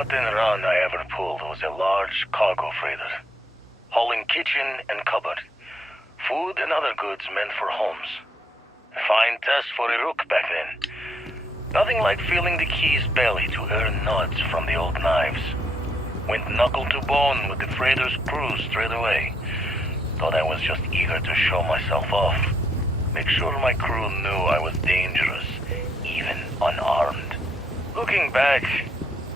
cut-and run I ever pulled was a large cargo freighter, hauling kitchen and cupboard, food and other goods meant for homes. A fine test for a rook back then. Nothing like feeling the key's belly to earn nods from the old knives. Went knuckle to bone with the freighter's crew straight away. Thought I was just eager to show myself off. Make sure my crew knew I was dangerous, even unarmed. Looking back,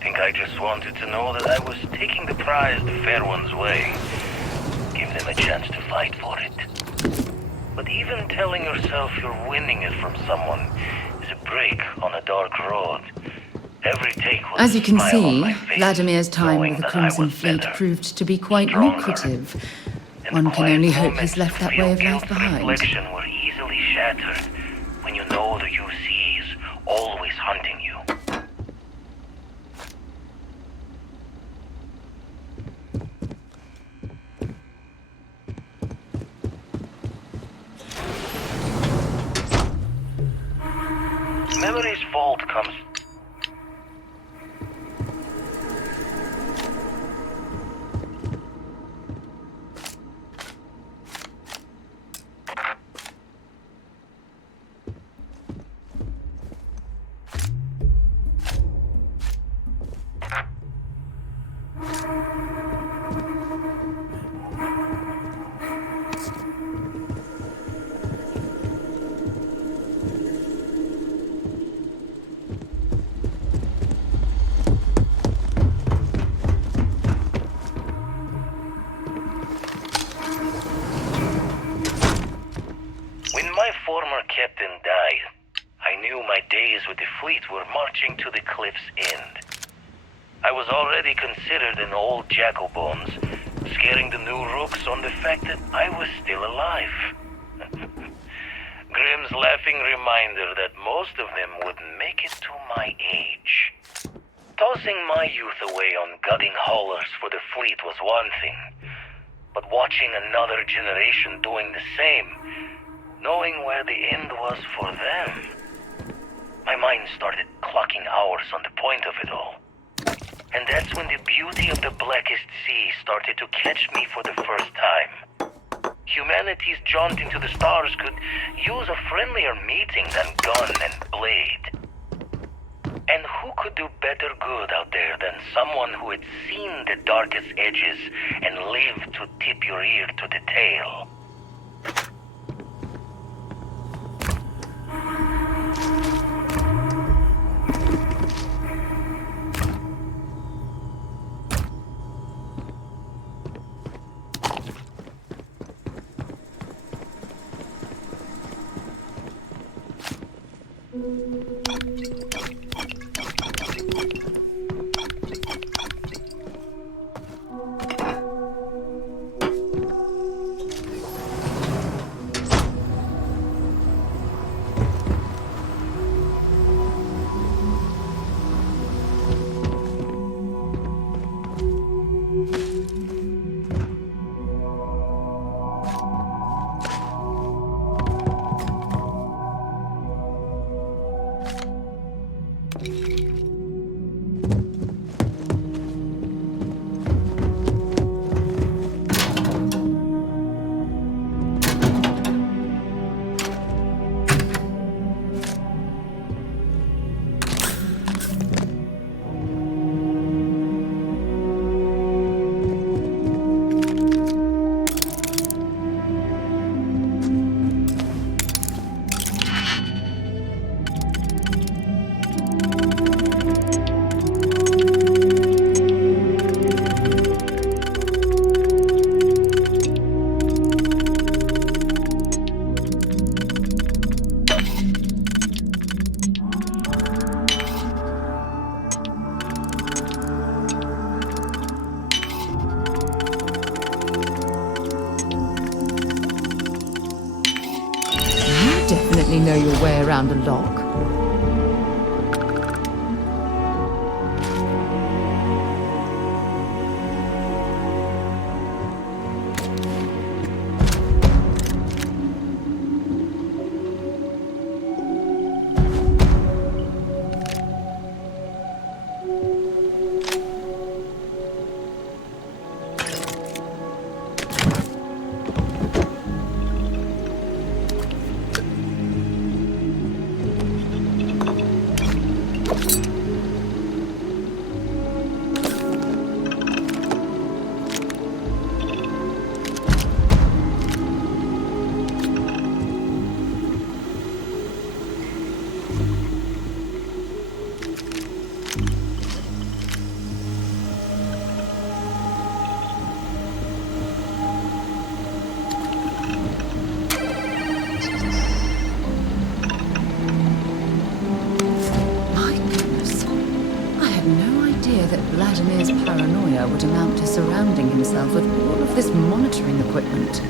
think I just wanted to know that I was taking the prize the fair one's way. Give them a chance to fight for it. But even telling yourself you're winning it from someone is a break on a dark road. Every take was As you can a smile on see, my face, Vladimir's time knowing with the that I Crimson was Fleet better, proved to be quite stronger. lucrative. And One the can quiet only hope moments he's left that feel way of life guilt behind. reflection were easily shattered when you know the UC is always hunting you. Memory's fault comes. Former captain died. I knew my days with the fleet were marching to the cliff's end. I was already considered an old jack-o'-bones, scaring the new rooks on the fact that I was still alive. Grimm's laughing reminder that most of them wouldn't make it to my age. Tossing my youth away on gutting haulers for the fleet was one thing, but watching another generation doing the same, knowing where the end was for them, my mind started clocking hours on the point of it all. And that's when the beauty of the Blackest Sea started to catch me for the first time. Humanity's jaunt into the stars could use a friendlier meeting than gun and blade. And who could do better good out there than someone who had seen the darkest edges and lived to tip your ear to the tale? Definitely know your way around a lock. paranoia would amount to surrounding himself with all of this monitoring equipment.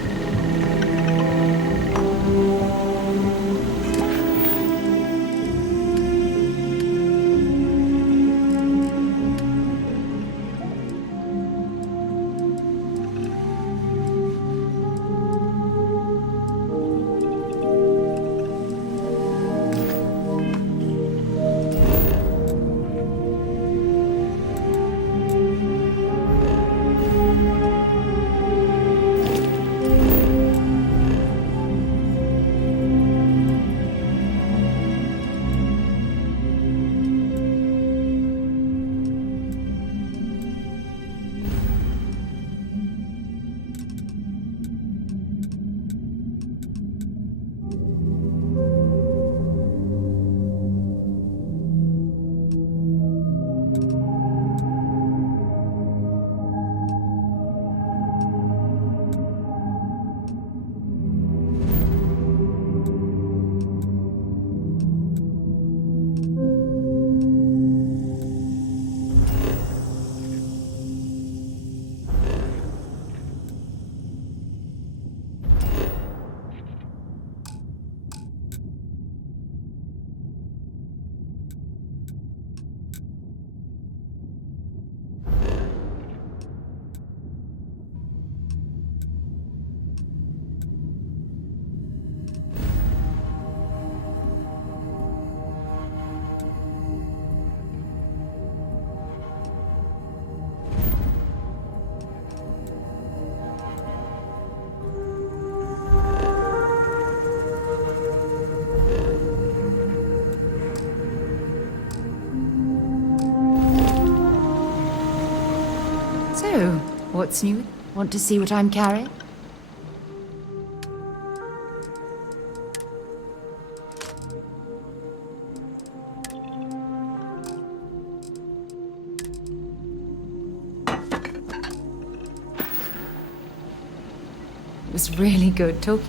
So, what's new? Want to see what I'm carrying? It was really good talking.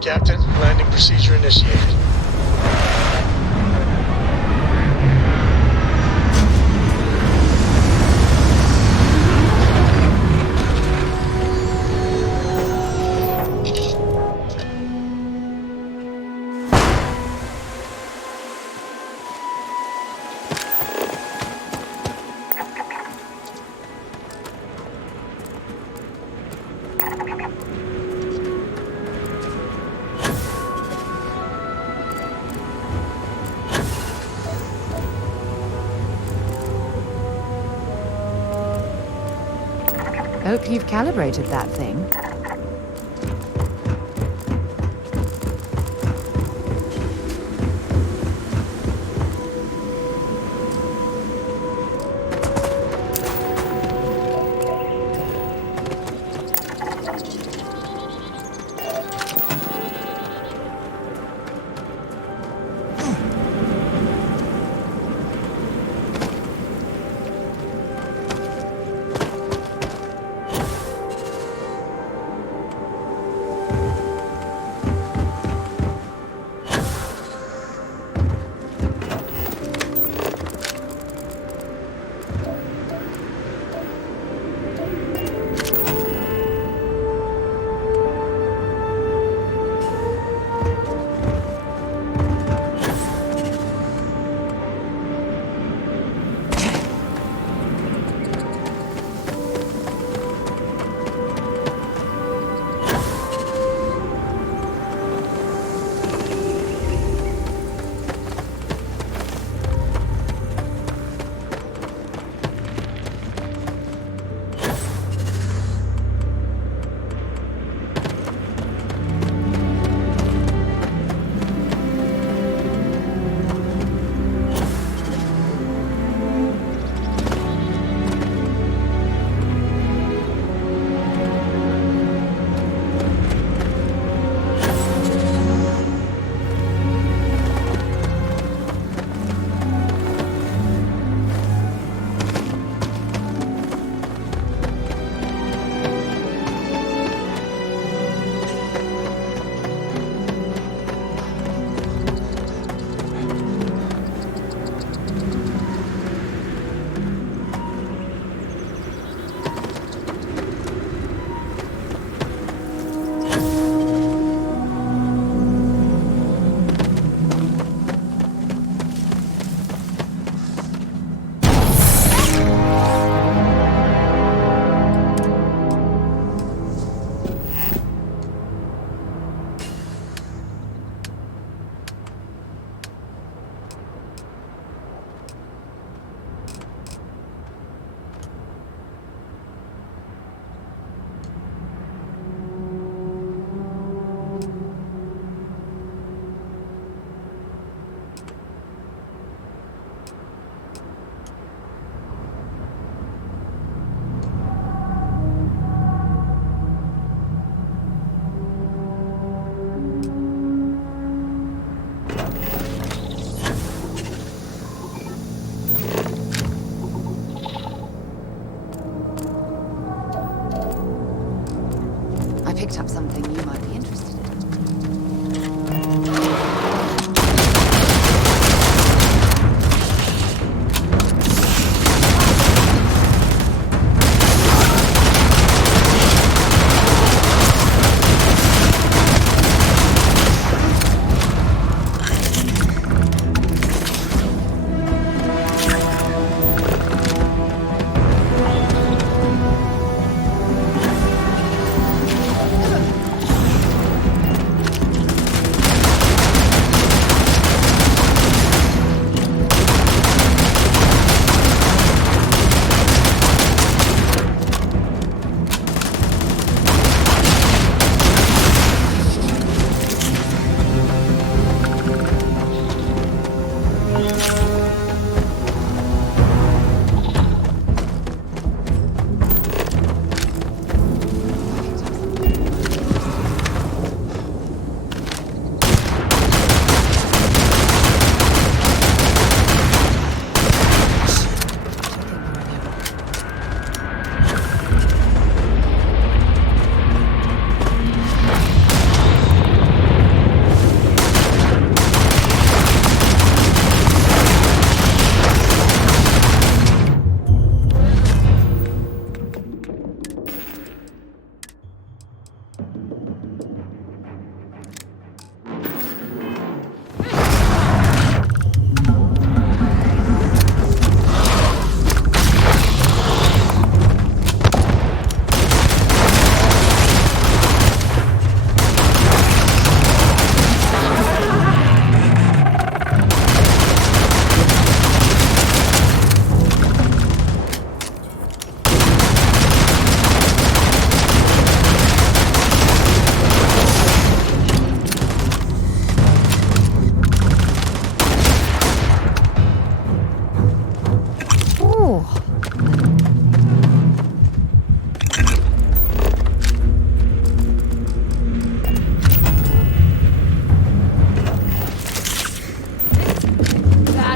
Captain, landing procedure initiated. Hope you've calibrated that thing.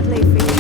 badly for you.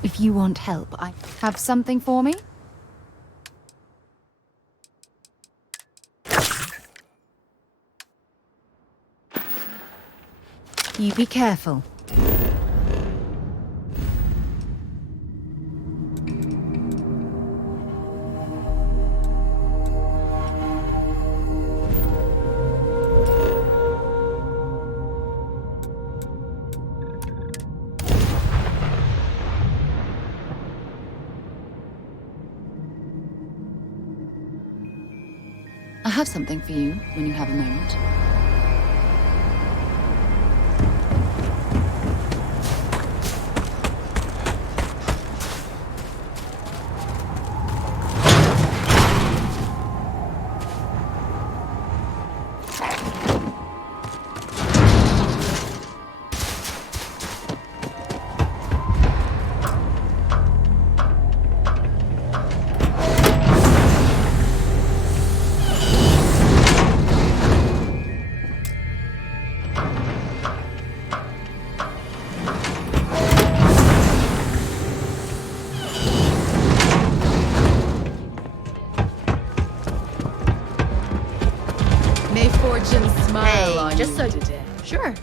If you want help, I have something for me? You be careful. I have something for you when you have a moment. Fortune smile on just you so today. Sure.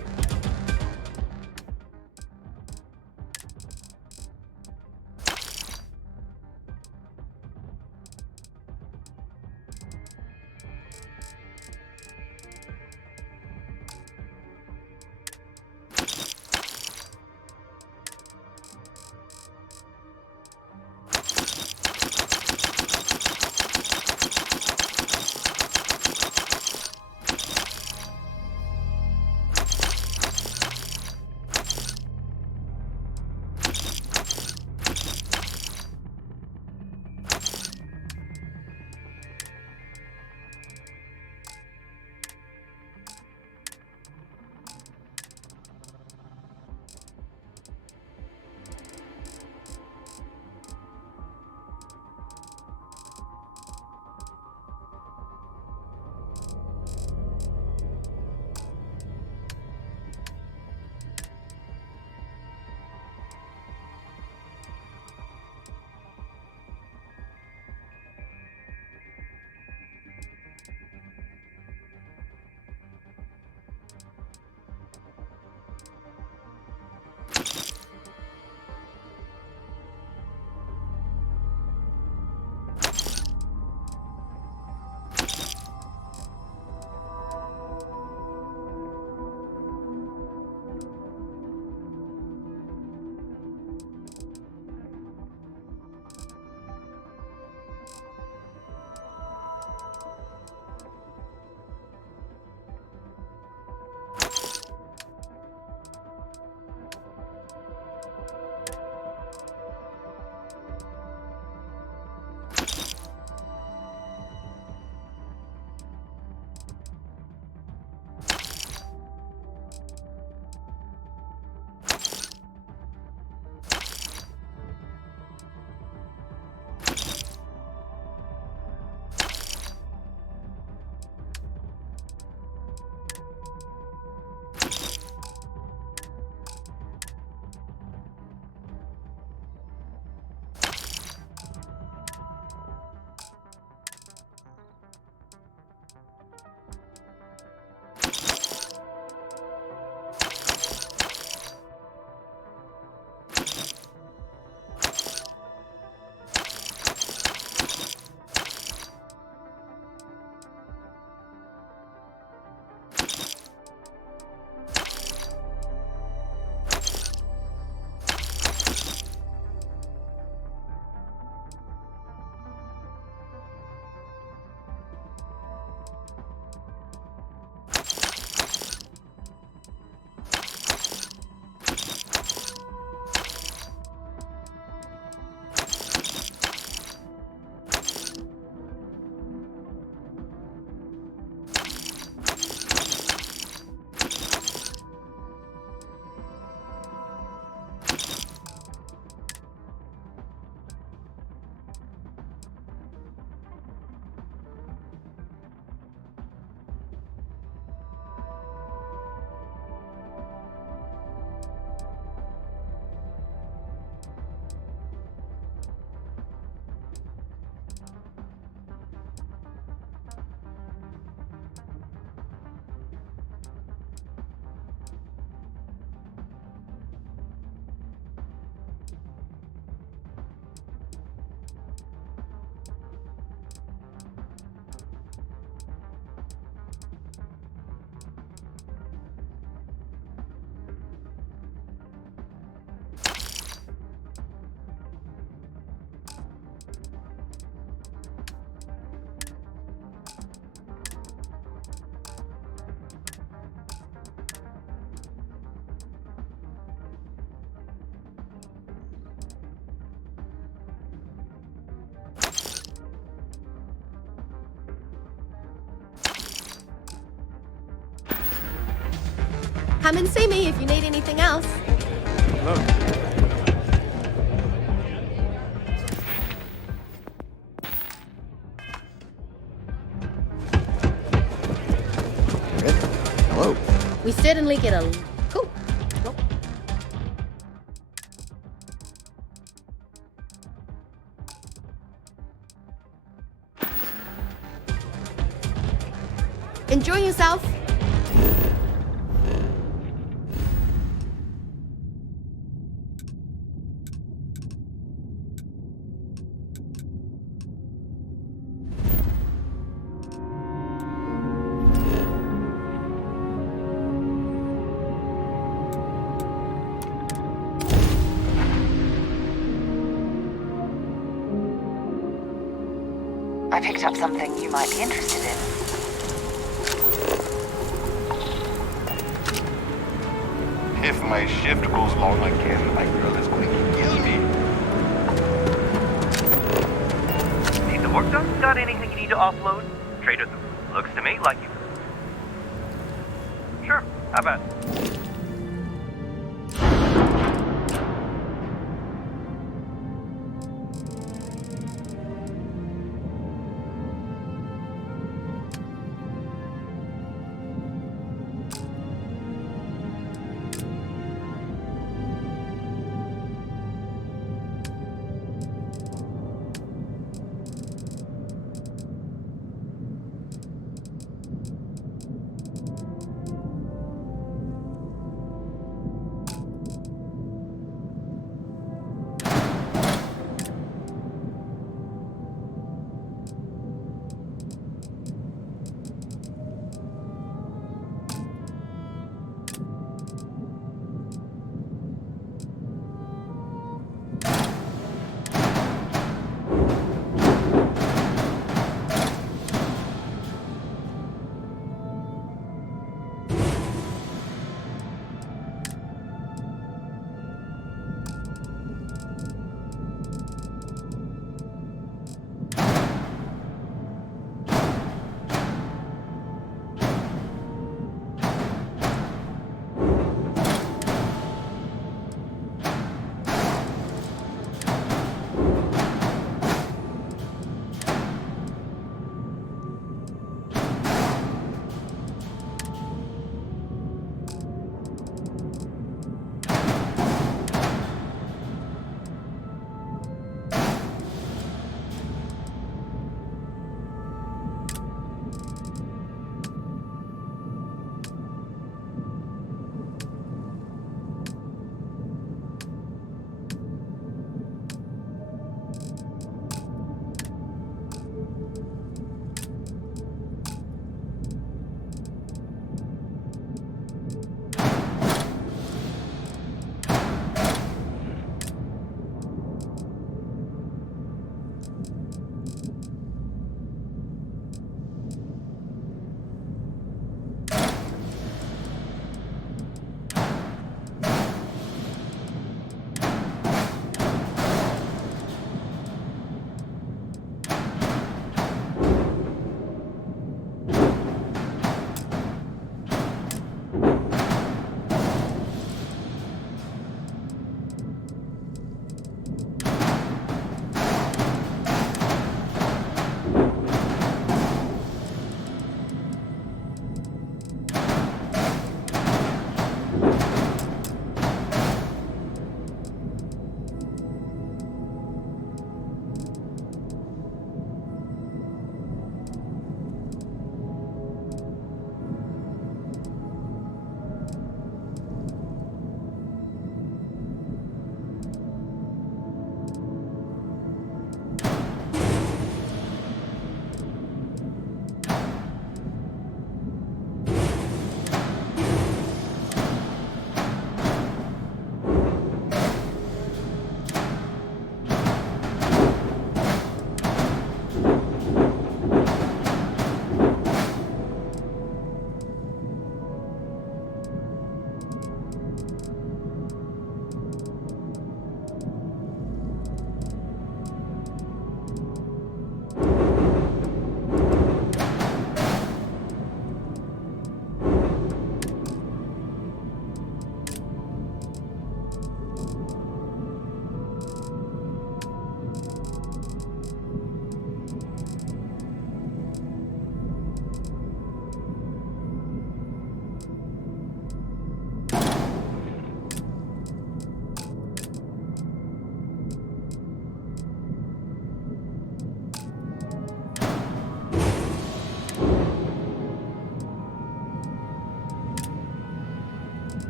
Come and see me if you need anything else. Hello. Hello. We certainly get a... Cool. Well, enjoy yourself. I picked up something you might be interested in. If my shift goes long again, my girl is going to kill me. Need the work done? Got anything you need to offload? Trader, looks to me like you. Sure, how about it?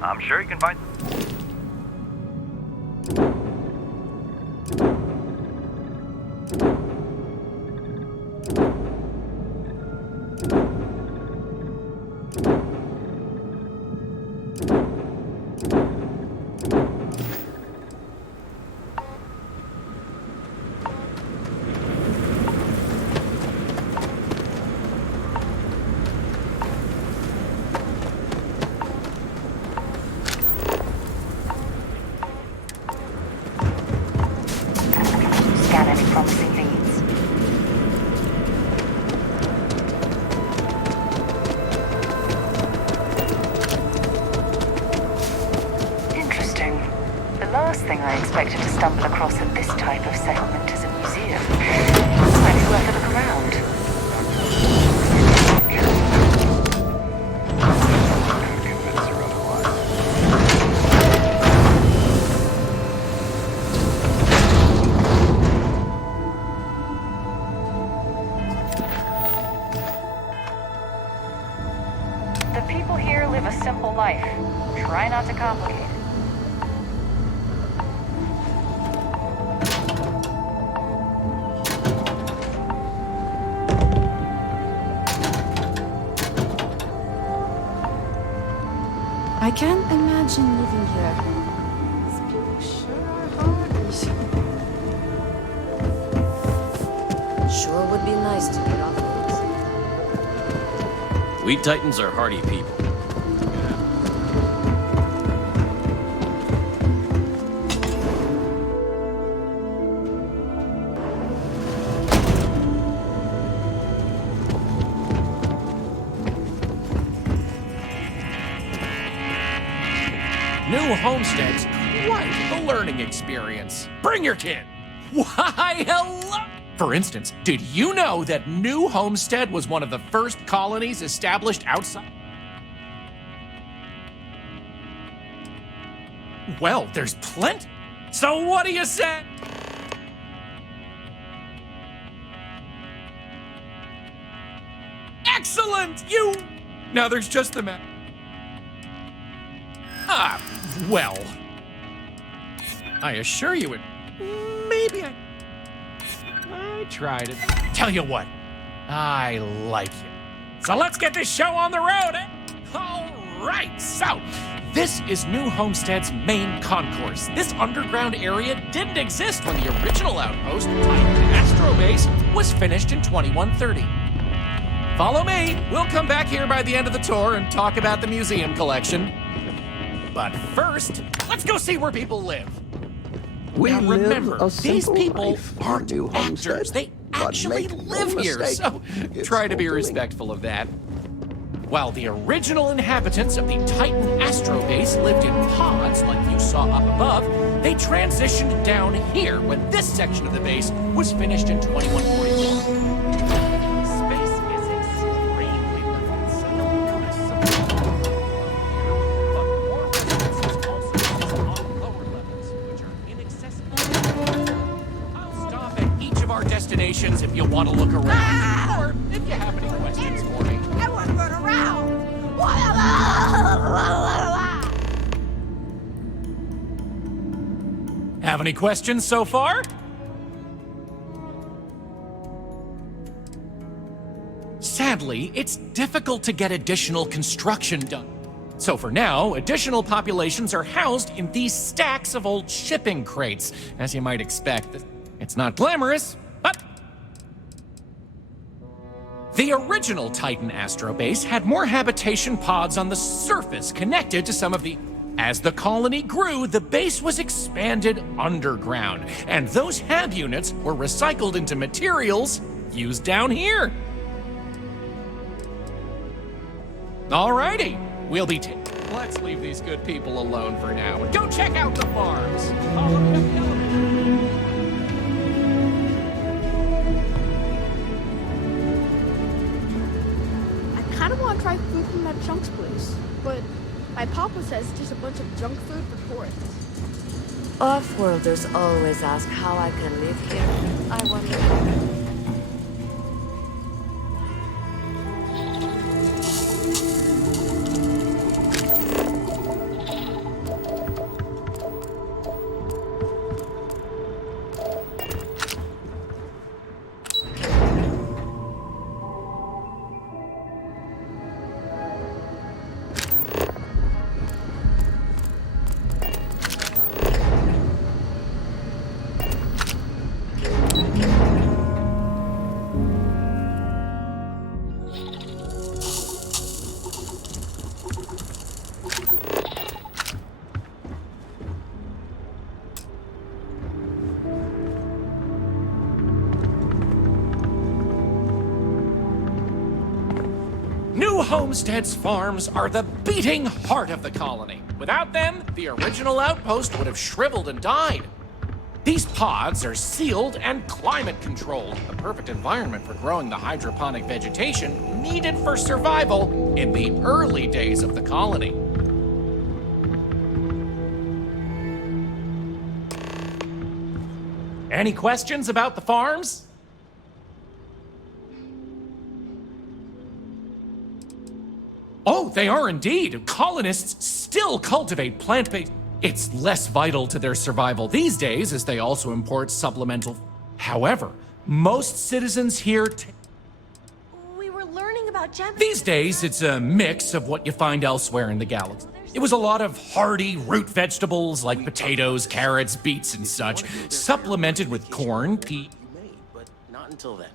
I'm sure you can find... Scan any promising leads. Interesting. The last thing I expected to stumble across in this type of settlement is a museum. Might be worth a look around. Could convince her otherwise. The people here live a simple life. Try not to complicate it. I can't imagine living here. These people sure are hard. Sure would be nice to get off of We Titans are hardy people. New homestead's quite the learning experience. Bring your kid. Why, hello! For instance, did you know that New Homestead was one of the first colonies established outside? Well, there's plenty. So what do you say? Excellent! Now there's just the map. Ah, well. I assure you it... Maybe I tried it. Tell you what, I like you. So let's get this show on the road, eh? All right, so this is New Homestead's main concourse. This underground area didn't exist when the original outpost, Titan Astro Base, was finished in 2130. Follow me. We'll come back here by the end of the tour and talk about the museum collection. But first, let's go see where people live. We now remember, live a these simple people life, aren't New actors. Homestead, They but actually make no live here, mistake, so it's try to be fulfilling. respectful of that. While the original inhabitants of the Titan Astro Base lived in pods like you saw up above, they transitioned down here when this section of the base was finished in 2144. Space is extremely noticeable. But more residences also exist on lower levels, which are inaccessible. I'll stop at each of our destinations if you want to look around, or if you have any questions for me. I want to run around. Have any questions so far? Sadly, it's difficult to get additional construction done. So for now, additional populations are housed in these stacks of old shipping crates. As you might expect, it's not glamorous, but... The original Titan Astro Base had more habitation pods on the surface connected to some of the... As the colony grew, the base was expanded underground, and those hab units were recycled into materials used down here. Alrighty, let's leave these good people alone for now and go check out the farms. Follow me up the elevator. I kind of want to try food from that Chunks place, but my papa says it's just a bunch of junk food for tourists. Off-worlders always ask how I can live here. I wonder. homesteads farms are the beating heart of the colony. Without them, the original outpost would have shriveled and died. These pods are sealed and climate controlled, the perfect environment for growing the hydroponic vegetation needed for survival in the early days of the colony. Any questions about the farms? Oh, they are indeed. Colonists still cultivate plant-based. It's less vital to their survival these days, as they also import supplemental. However, most citizens here We were learning about Japanese. these days, it's a mix of what you find elsewhere in the galaxy. It was a lot of hearty root vegetables like potatoes, carrots, beets, and such, supplemented with corn, pea. But not until then.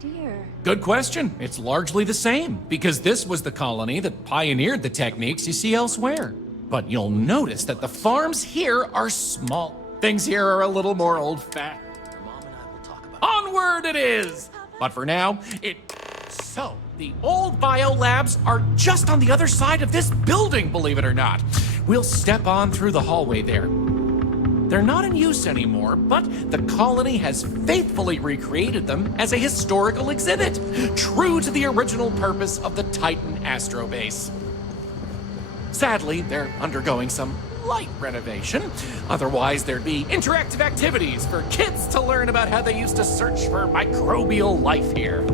Dear. Good question. It's largely the same, because this was the colony that pioneered the techniques you see elsewhere. But you'll notice that the farms here are small. Things here are a little more old-fashioned. Mom and I will talk about Onward it is! But for now, So, the old biolabs are just on the other side of this building, believe it or not. We'll step on through the hallway there. They're not in use anymore, but the colony has faithfully recreated them as a historical exhibit, true to the original purpose of the Titan Astrobase. Sadly, they're undergoing some light renovation. Otherwise, there'd be interactive activities for kids to learn about how they used to search for microbial life here.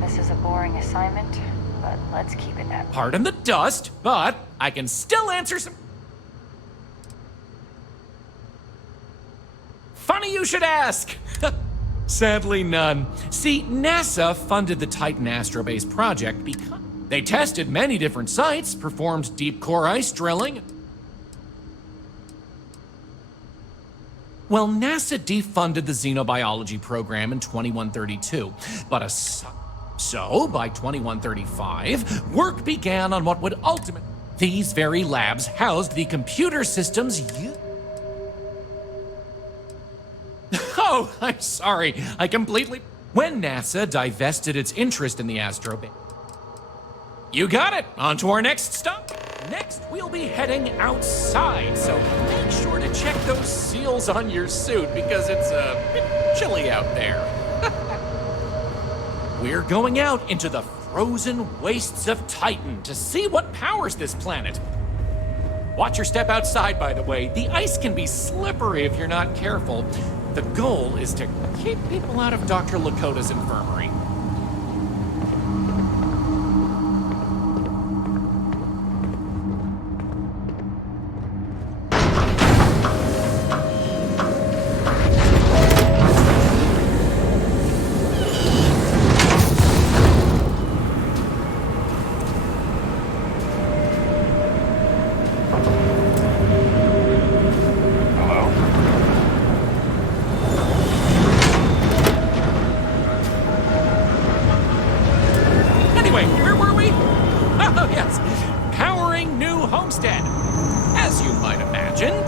This is a boring assignment, but let's keep it that. Pardon the dust, but I can still answer some... Funny you should ask! Sadly, none. See, NASA funded the Titan Astrobase project because they tested many different sites, performed deep core ice drilling. Well, NASA defunded the xenobiology program in 2132, but so by 2135, work began on what would ultimately... These very labs housed the computer systems Oh, I'm sorry. I completely... When NASA divested its interest in the Astrobase... You got it! On to our next stop. Next, we'll be heading outside, so make sure to check those seals on your suit because it's a bit chilly out there. We're going out into the frozen wastes of Titan to see what powers this planet. Watch your step outside, by the way. The ice can be slippery if you're not careful. The goal is to keep people out of Dr. Lakota's infirmary.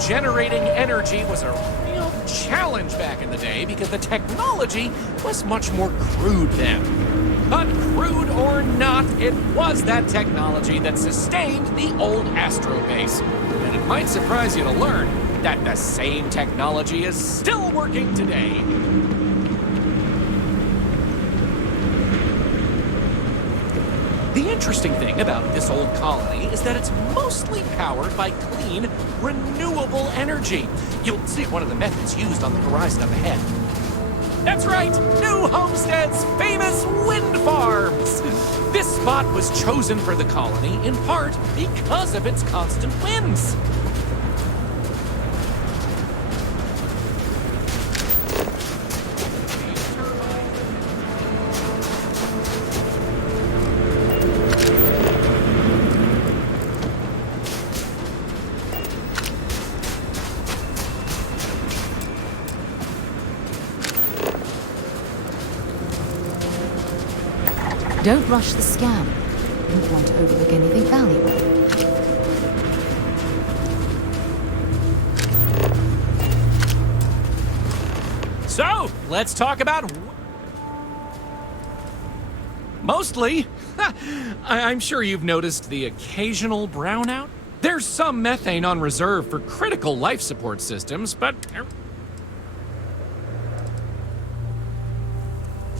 Generating energy was a real challenge back in the day because the technology was much more crude then. But crude or not, it was that technology that sustained the old Astrobase. And it might surprise you to learn that the same technology is still working today. The interesting thing about this old colony is that it's mostly powered by clean, renewable energy. You'll see one of the methods used on the horizon up ahead. That's right, New Homestead's famous wind farms. This spot was chosen for the colony in part because of its constant winds. Don't rush the scan. wouldn't want to overlook anything valuable. So, let's talk about... Mostly. I'm sure you've noticed the occasional brownout. There's some methane on reserve for critical life support systems, but...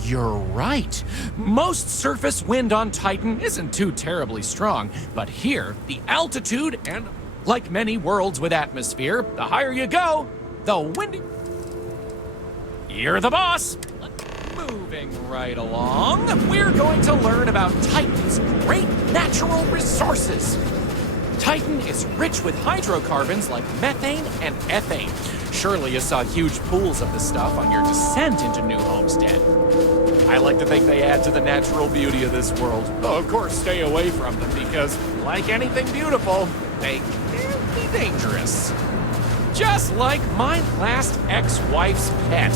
You're right. Most surface wind on Titan isn't too terribly strong, but here, the altitude and, like many worlds with atmosphere, the higher you go, the windy... You're the boss. Moving right along, we're going to learn about Titan's great natural resources. Titan is rich with hydrocarbons like methane and ethane. Surely you saw huge pools of the stuff on your descent into New Homestead. I like to think they add to the natural beauty of this world. Though, of course, stay away from them because, like anything beautiful, they can be dangerous. Just like my last ex-wife's pet.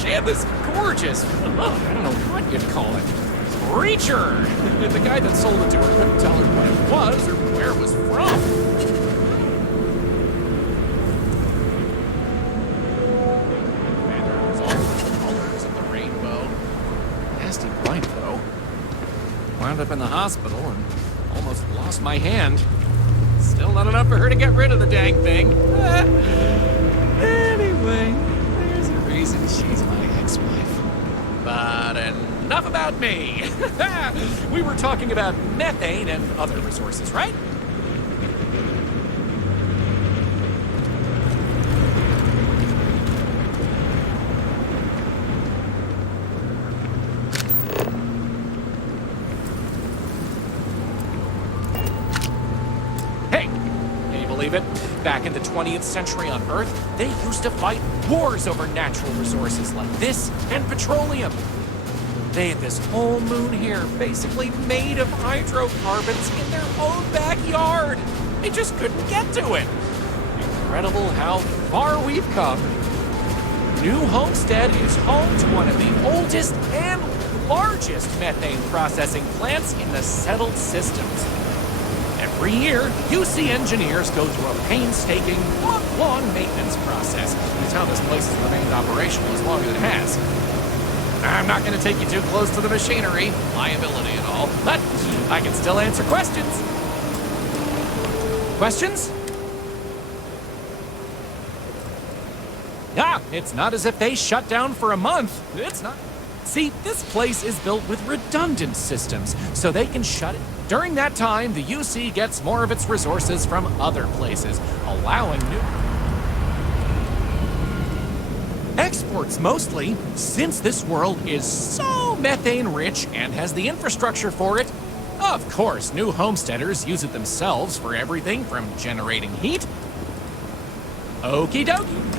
She had this gorgeous, I don't know what you'd call it, creature. The guy that sold it to her couldn't tell her what it was or where it was from. Man, there's all the colors of the rainbow. Nasty bite, though. Wound up in the hospital and almost lost my hand. Still not enough for her to get rid of the dang thing. Anyway, there's a reason she's my ex-wife. But enough about me. We were talking about methane and other resources, right? Back in the 20th century on Earth, they used to fight wars over natural resources like this and petroleum. They had this whole moon here basically made of hydrocarbons in their own backyard. They just couldn't get to it. Incredible how far we've come. New Homestead is home to one of the oldest and largest methane processing plants in the settled systems. Every year, UC engineers go through a painstaking, long maintenance process. That's how this place has remained operational as long as it has. I'm not going to take you too close to the machinery, liability and all, but I can still answer questions. Questions? It's not as if they shut down for a month. It's not. See, this place is built with redundant systems, so they can shut it. During that time, the UC gets more of its resources from other places, allowing new exports mostly, since this world is so methane-rich and has the infrastructure for it. Of course, new homesteaders use it themselves for everything from generating heat. Okie dokie.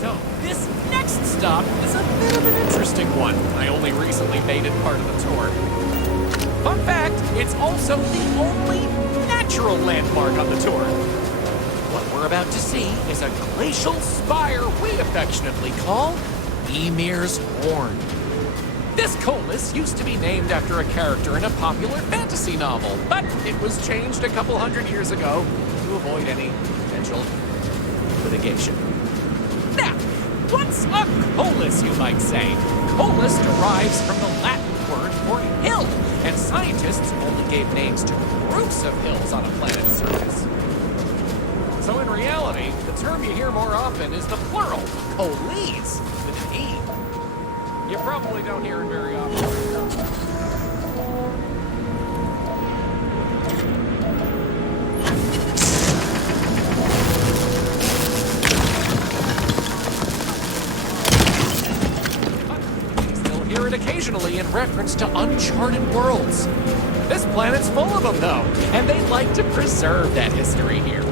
So, this next stop is a bit of an interesting one. I only recently made it part of the tour. Fun fact, it's also the only natural landmark on the tour. What we're about to see is a glacial spire we affectionately call Ymir's Horn. This coalness used to be named after a character in a popular fantasy novel, but it was changed a couple hundred years ago to avoid any potential litigation. Now, what's a coalus, you might say? Coalus derives from the Latin word for hill, and scientists only gave names to groups of hills on a planet's surface. So in reality, the term you hear more often is the plural, coalesce, with an E. You probably don't hear it very often. Occasionally in reference to uncharted worlds. This planet's full of them, though, and they like to preserve that history here.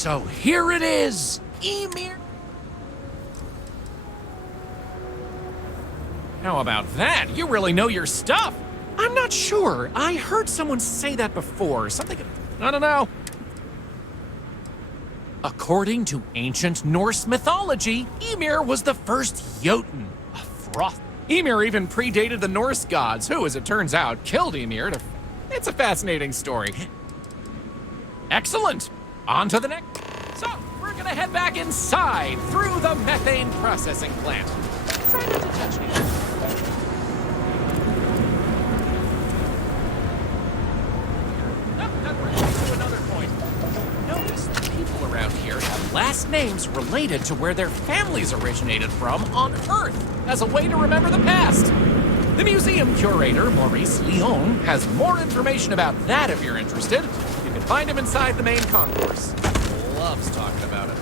So here it is, Ymir. How about that? You really know your stuff. I'm not sure. I heard someone say that before. Something, I don't know. According to ancient Norse mythology, Ymir was the first Jotun, a froth. Ymir even predated the Norse gods, who, as it turns out, killed Ymir to... It's a fascinating story. Excellent. On to the next. So, we're gonna head back inside through the methane processing plant. Try not to touch me. We're getting to another point. Notice the people around here have last names related to where their families originated from on Earth, as a way to remember the past. The museum curator, Maurice Lyon, has more information about that if you're interested. You can find him inside the main concourse. Loves talking about it.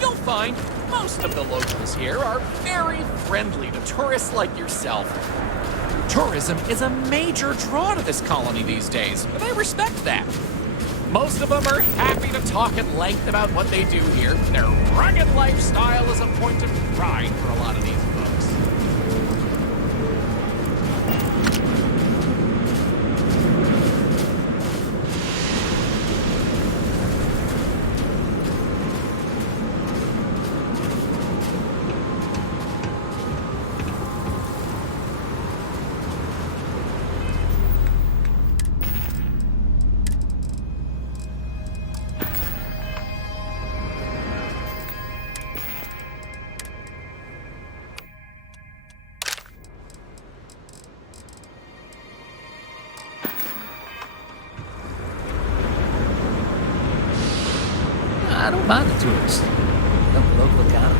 You'll find most of the locals here are very friendly to tourists like yourself. Tourism is a major draw to this colony these days, and I respect that. Most of them are happy to talk at length about what they do here. Their rugged lifestyle is a point of pride for a lot of these folks. I don't mind the tourists. Help the local economy.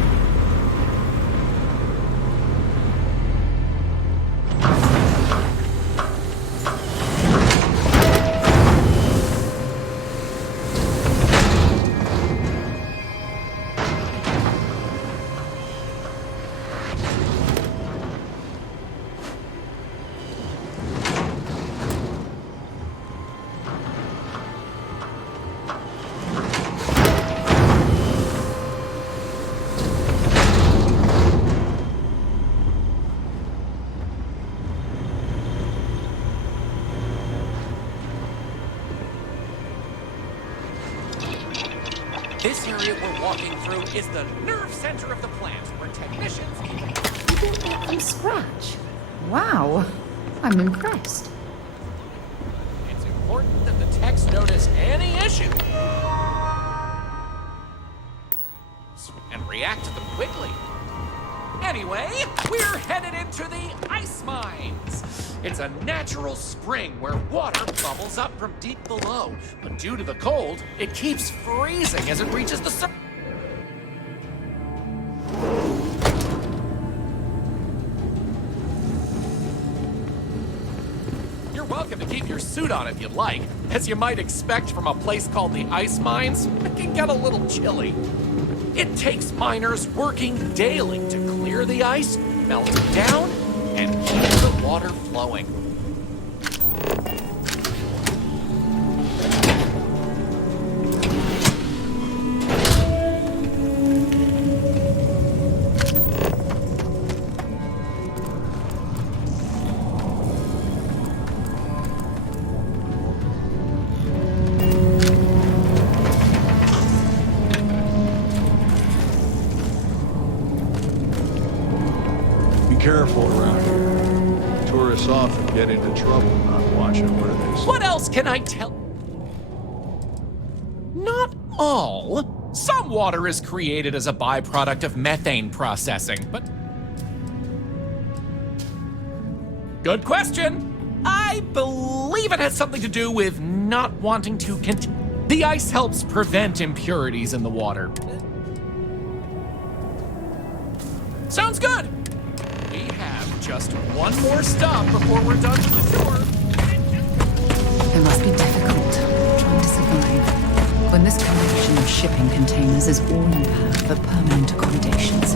This area we're walking through is the nerve center of the plant, where technicians can... You built that from scratch? Wow, I'm impressed. It's important that the techs notice any issue and react to them quickly. Anyway, we're headed into the ice mines. It's a natural spring where water bubbles up from deep below, but due to the cold, it keeps freezing as it reaches the surface. You're welcome to keep your suit on if you'd like. As you might expect from a place called the ice mines, it can get a little chilly. It takes miners working daily to clear the ice, melt it down, and keep the water flowing. Careful around here. Tourists often get into trouble not watching where they stay. What else can I tell? Not all. Some water is created as a byproduct of methane processing, but... Good question. I believe it has something to do with not wanting to The ice helps prevent impurities in the water. Sounds good. We have just one more stop before we're done with the tour. It must be difficult trying to survive when this collection of shipping containers is all you have for permanent accommodations.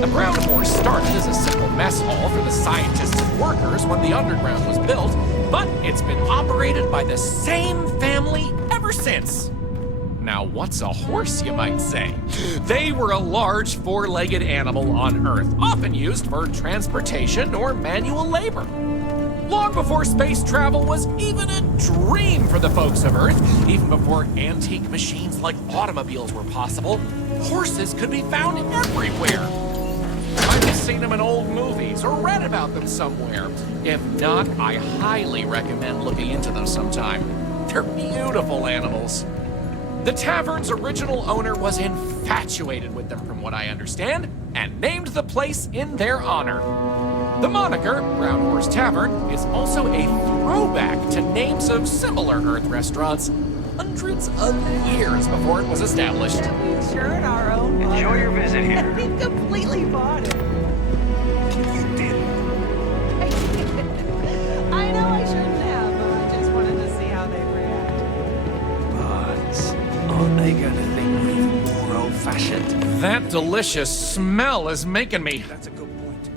The ground floor started as a simple mess hall for the scientists and workers when the underground was built, but it's been operated by the same family ever since. Now, what's a horse, you might say? They were a large four-legged animal on Earth, often used for transportation or manual labor. Long before space travel was even a dream for the folks of Earth, even before antique machines like automobiles were possible, horses could be found everywhere. I've just seen them in old movies or read about them somewhere. If not, I highly recommend looking into them sometime. They're beautiful animals. The tavern's original owner was infatuated with them, from what I understand, and named the place in their honor. The moniker, Brown Horse Tavern, is also a throwback to names of similar Earth restaurants hundreds of years before it was established. We insured our own butter. Enjoy your visit here. We completely bought it. You didn't. I know I shouldn't have, but I just wanted to see how they react. But aren't they going to think we're even more old-fashioned? That delicious smell is making me... That's a good point.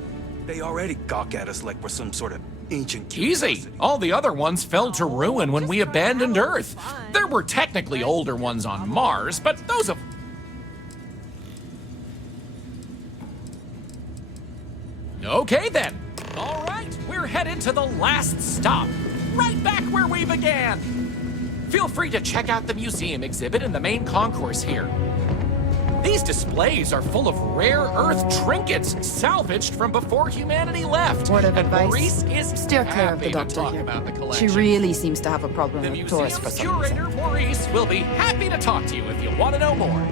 They already gawk at us like we're some sort of ancient Easy. curiosity. All the other ones fell to ruin when we abandoned Earth. There were technically older ones on Mars, but those have... Okay then. All right, we're headed to the last stop. Right back where we began. Feel free to check out the museum exhibit in the main concourse here. These displays are full of rare Earth trinkets salvaged from before humanity left. Word of and advice. Maurice is Steer clear of the happy to doctor talk here. about the She collection. really seems to have a problem The with tourists for museum's some reason. curator, Maurice, will be happy to talk to you if you want to know more.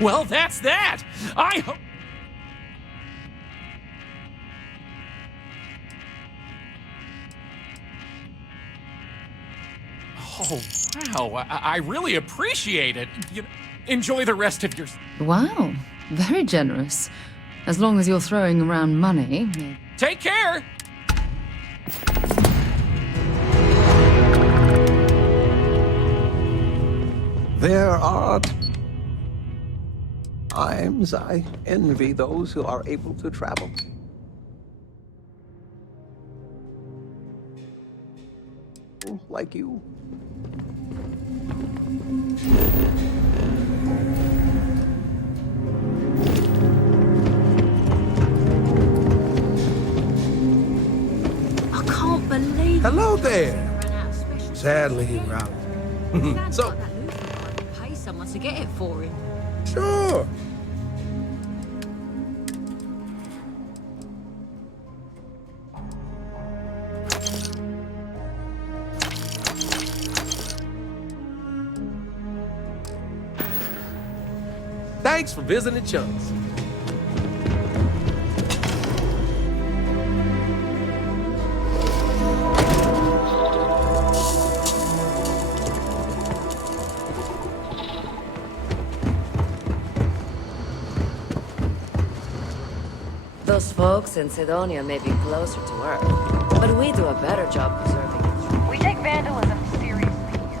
Well, that's that. I hope... Oh, wow. I really appreciate it. Enjoy the rest of your... Wow, very generous. As long as you're throwing around money. Take care. There are times I envy those who are able to travel. Like you. I can't believe Hello there. Sadly, Ralph. So, like that Lutheran would pay someone to get it for him. sure. Thanks for visiting Chunks. Those folks in Sidonia may be closer to Earth, but we do a better job preserving it. We take vandalism seriously here.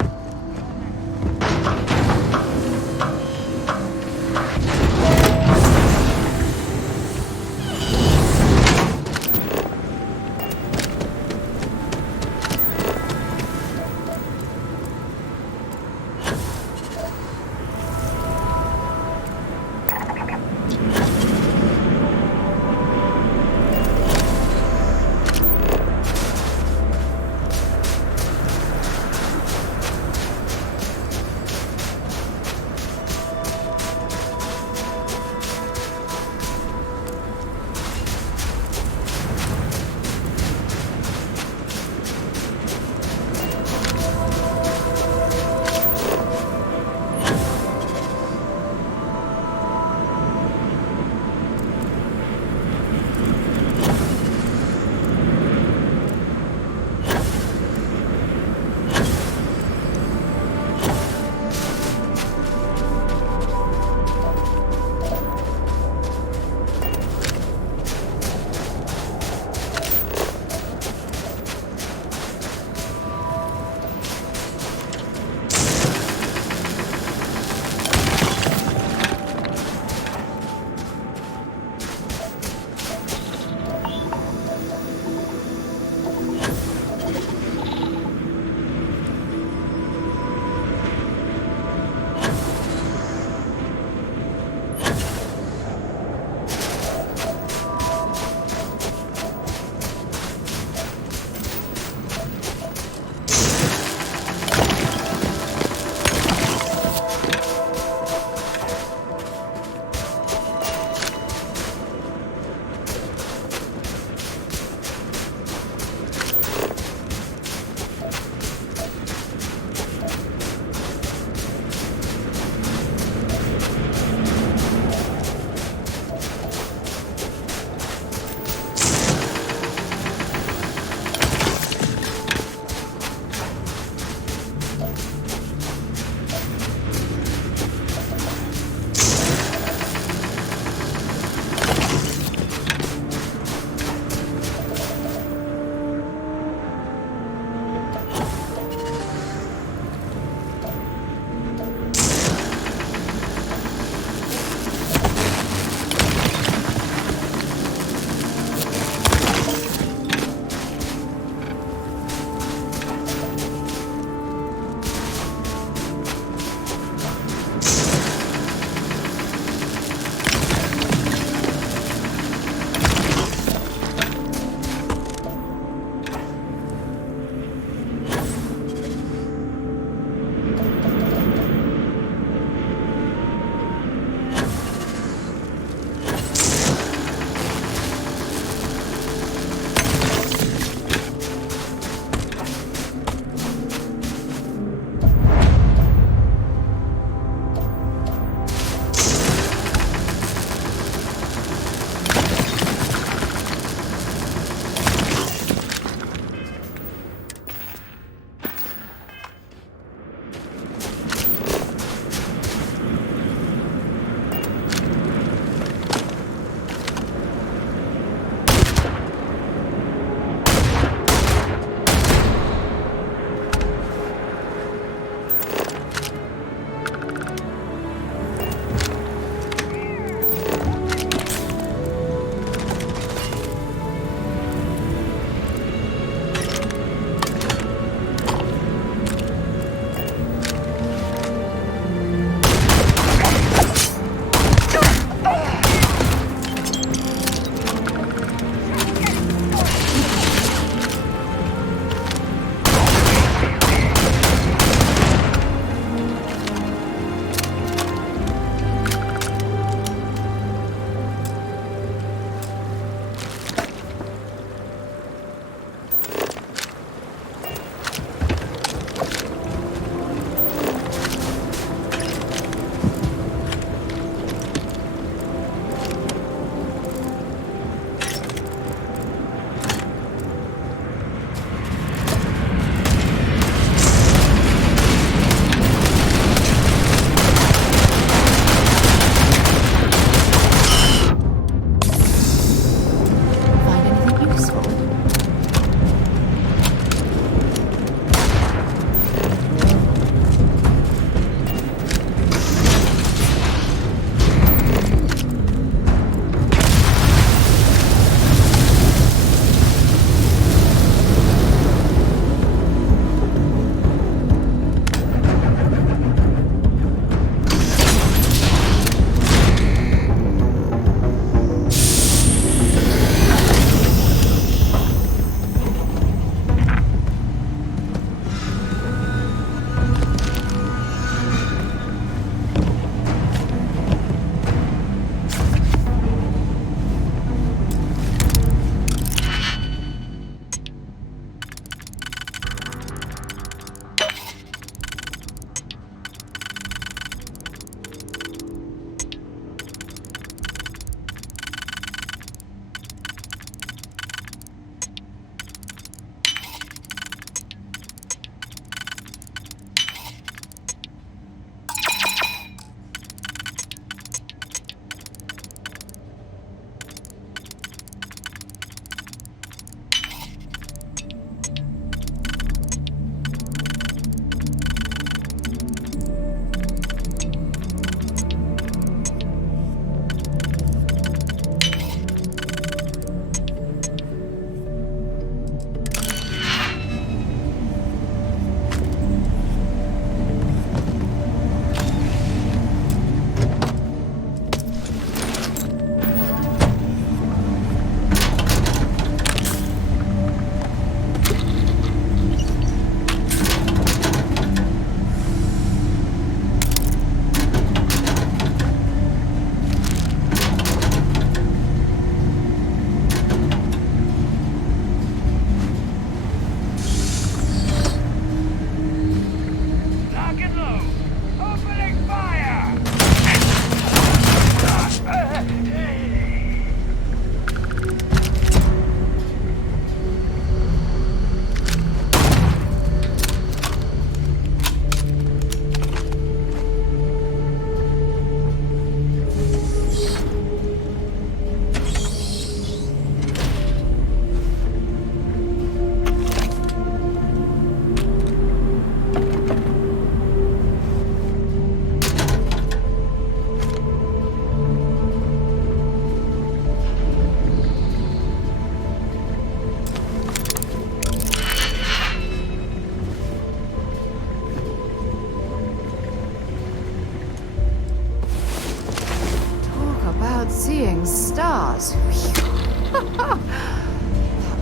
about seeing stars. That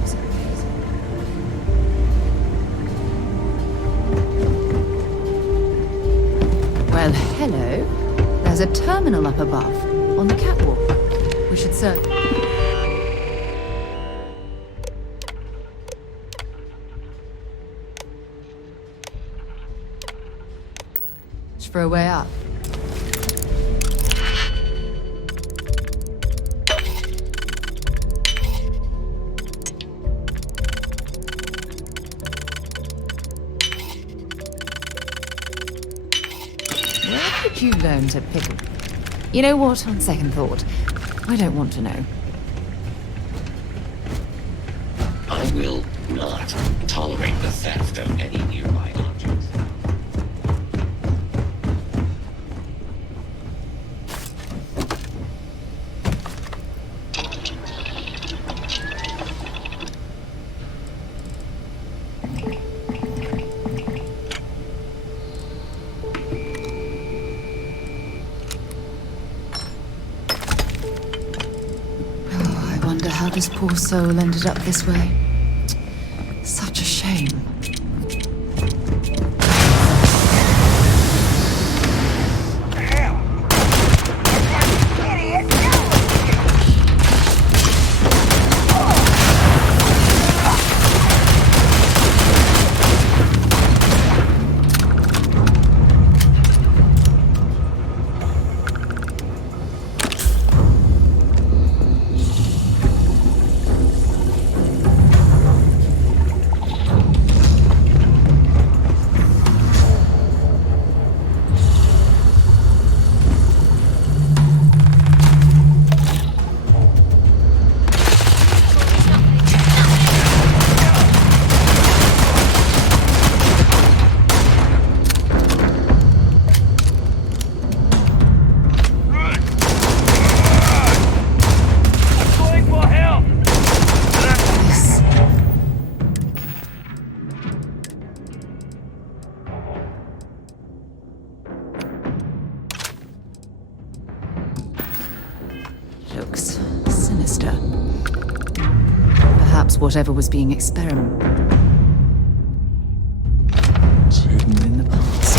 was amazing. Well, hello. There's a terminal up above, on the catwalk. We should search. For a way up. Where did you learn to pick? You know what, on second thought, I don't want to know. I will not tolerate the theft of any nearby objects. This poor soul ended up this way. Such a shame. Whatever was being experimented in the past.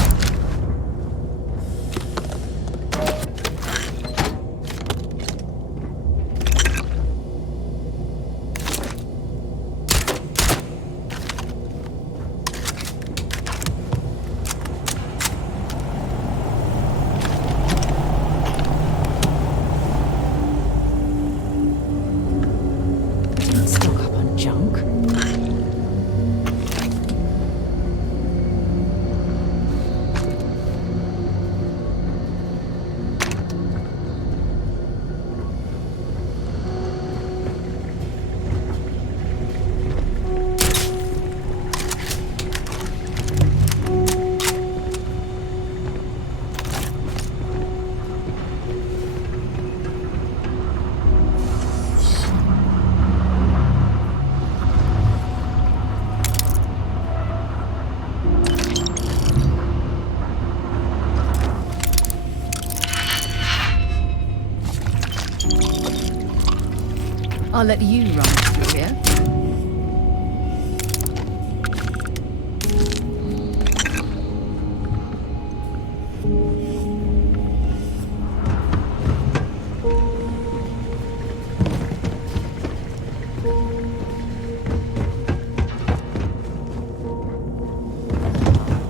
I'll let you run through here.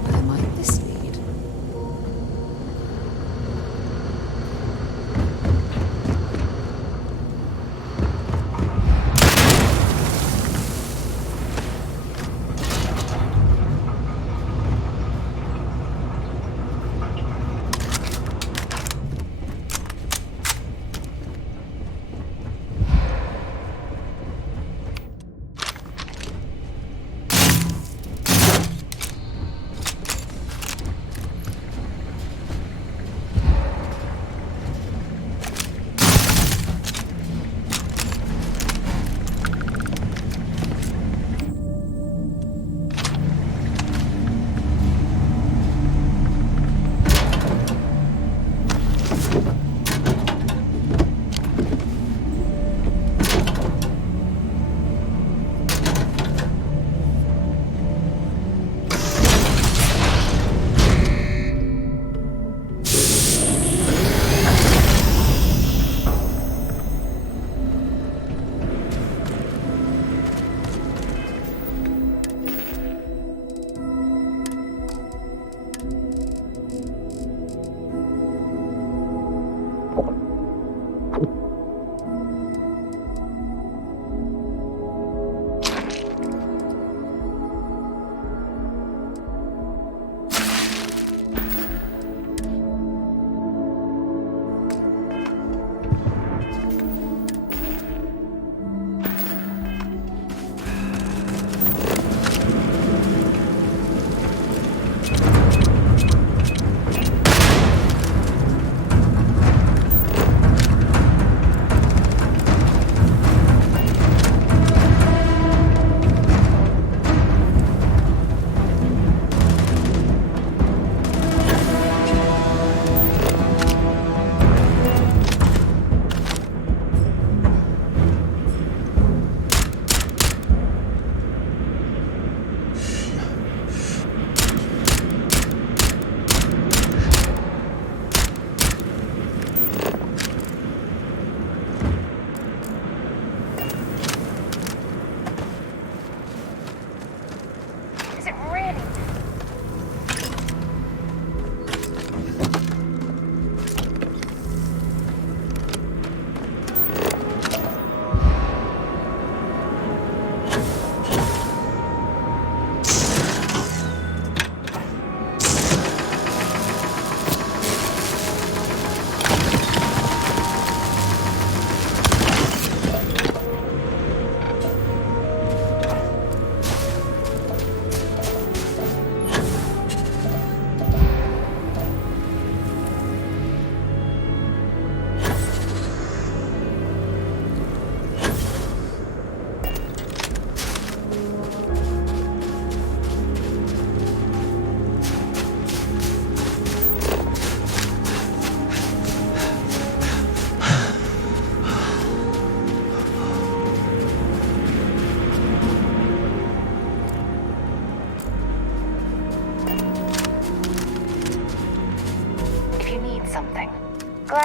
Where might this lead?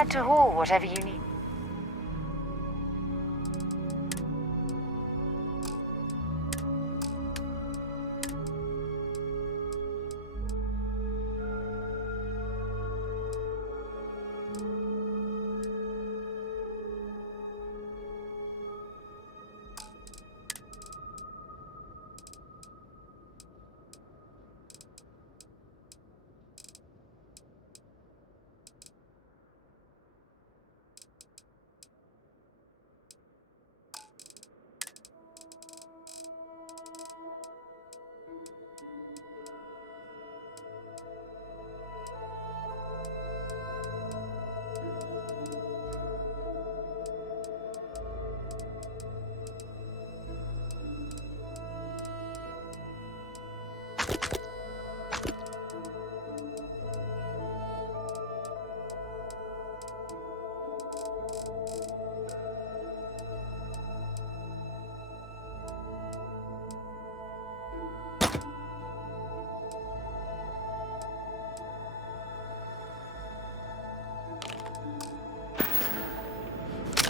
glad to haul whatever you need.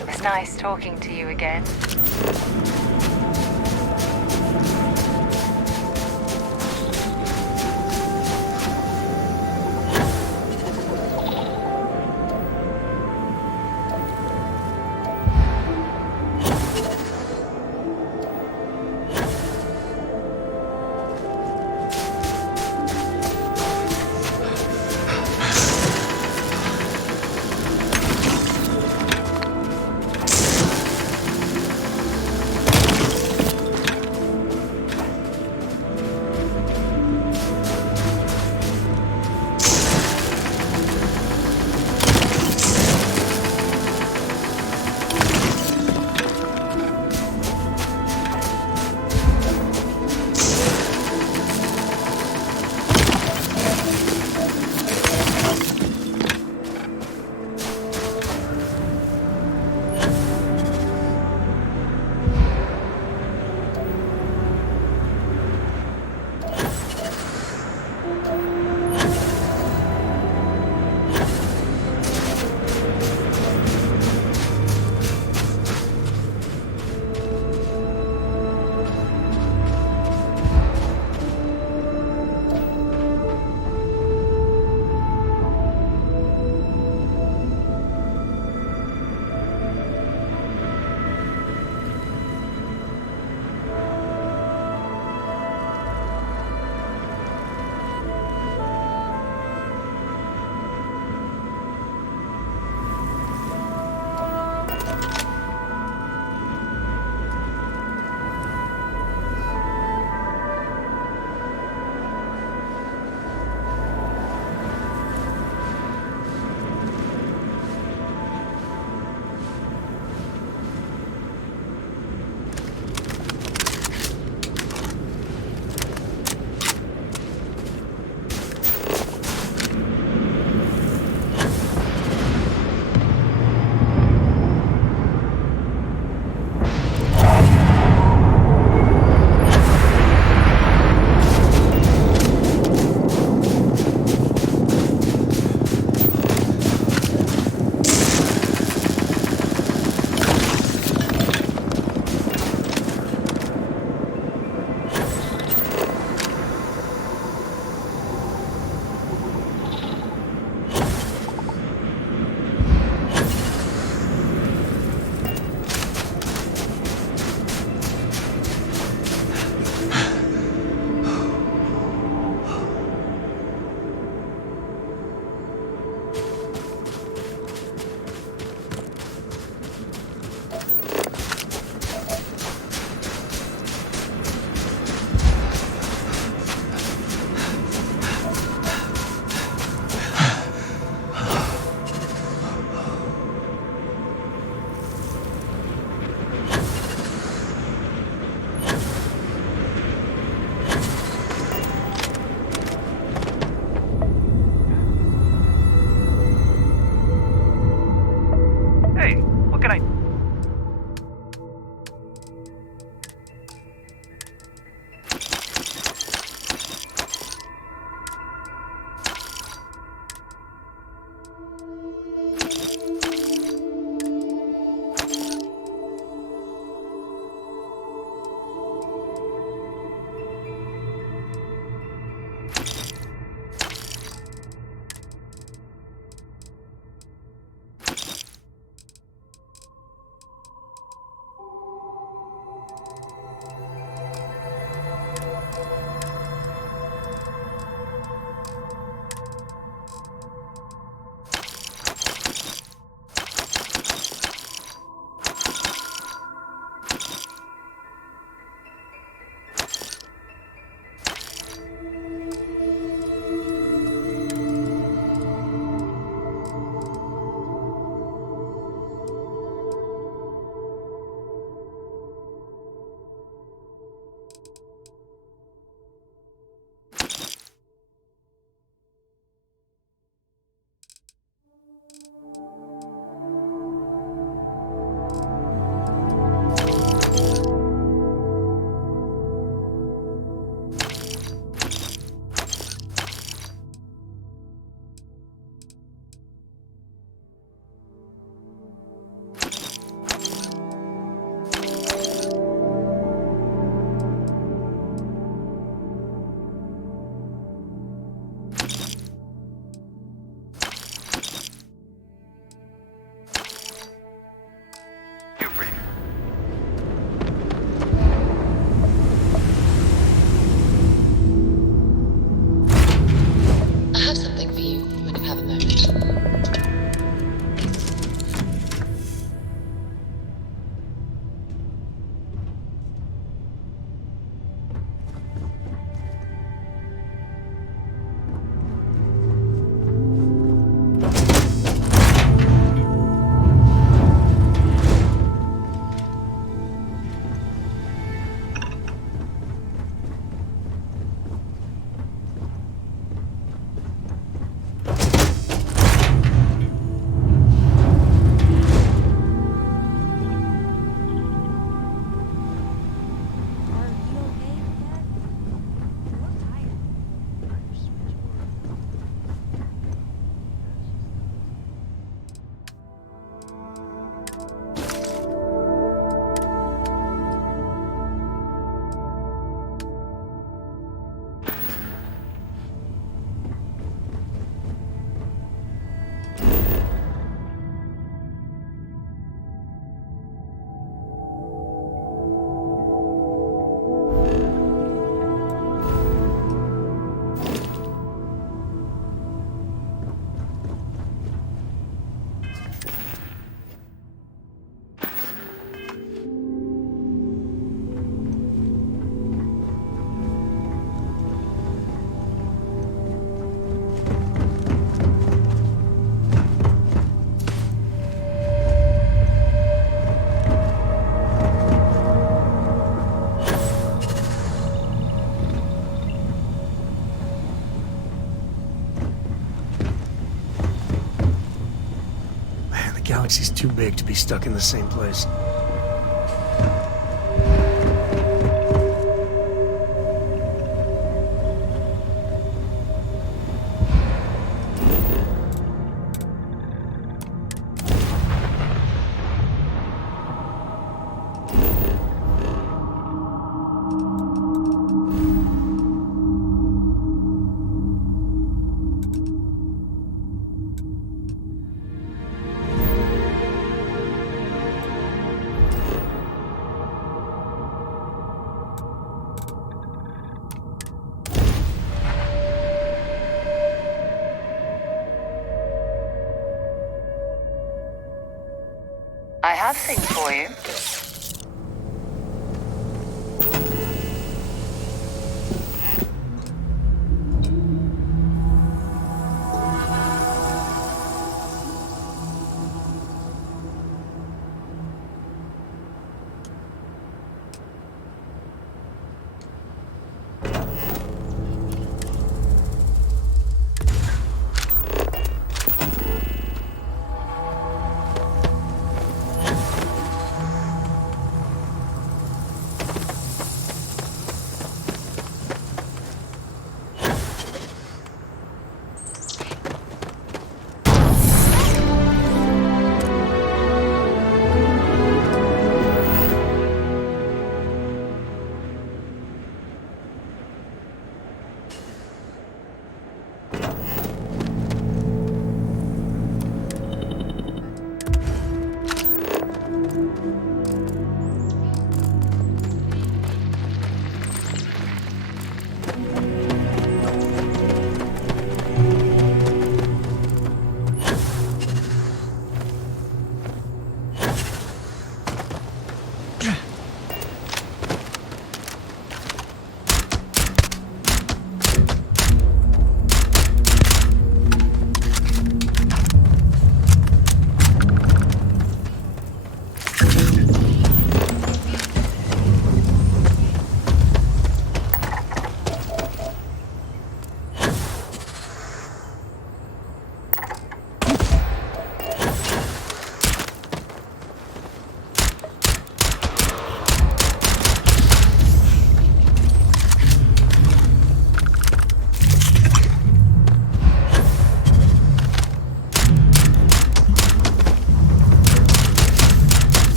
It was nice talking to you again. galaxy's too big to be stuck in the same place. I have things for you.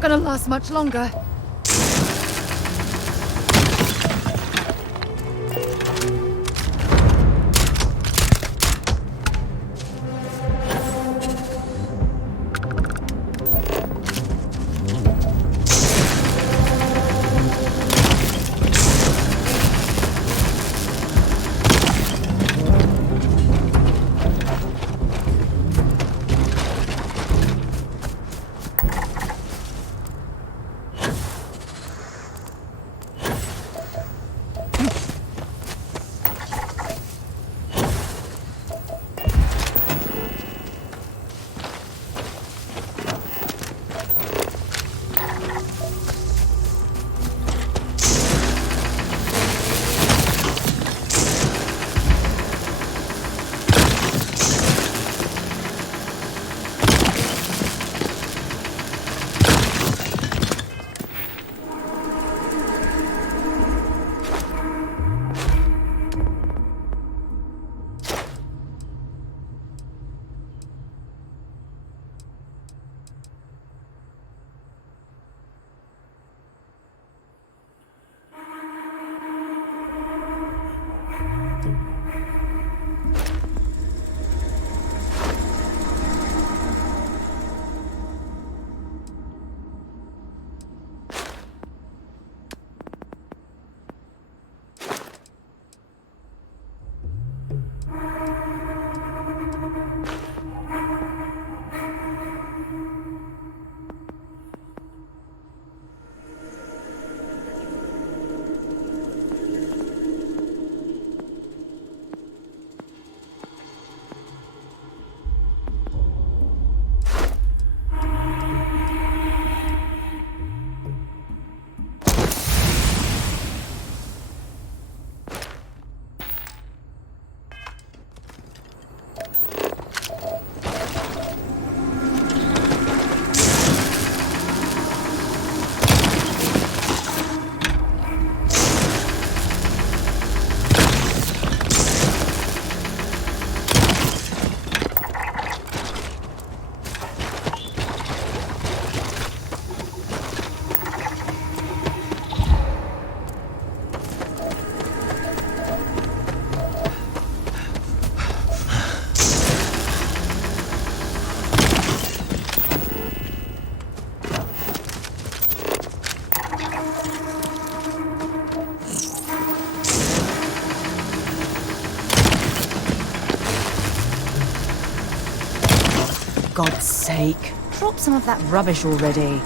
Gonna last much longer. God's sake. Drop some of that rubbish already.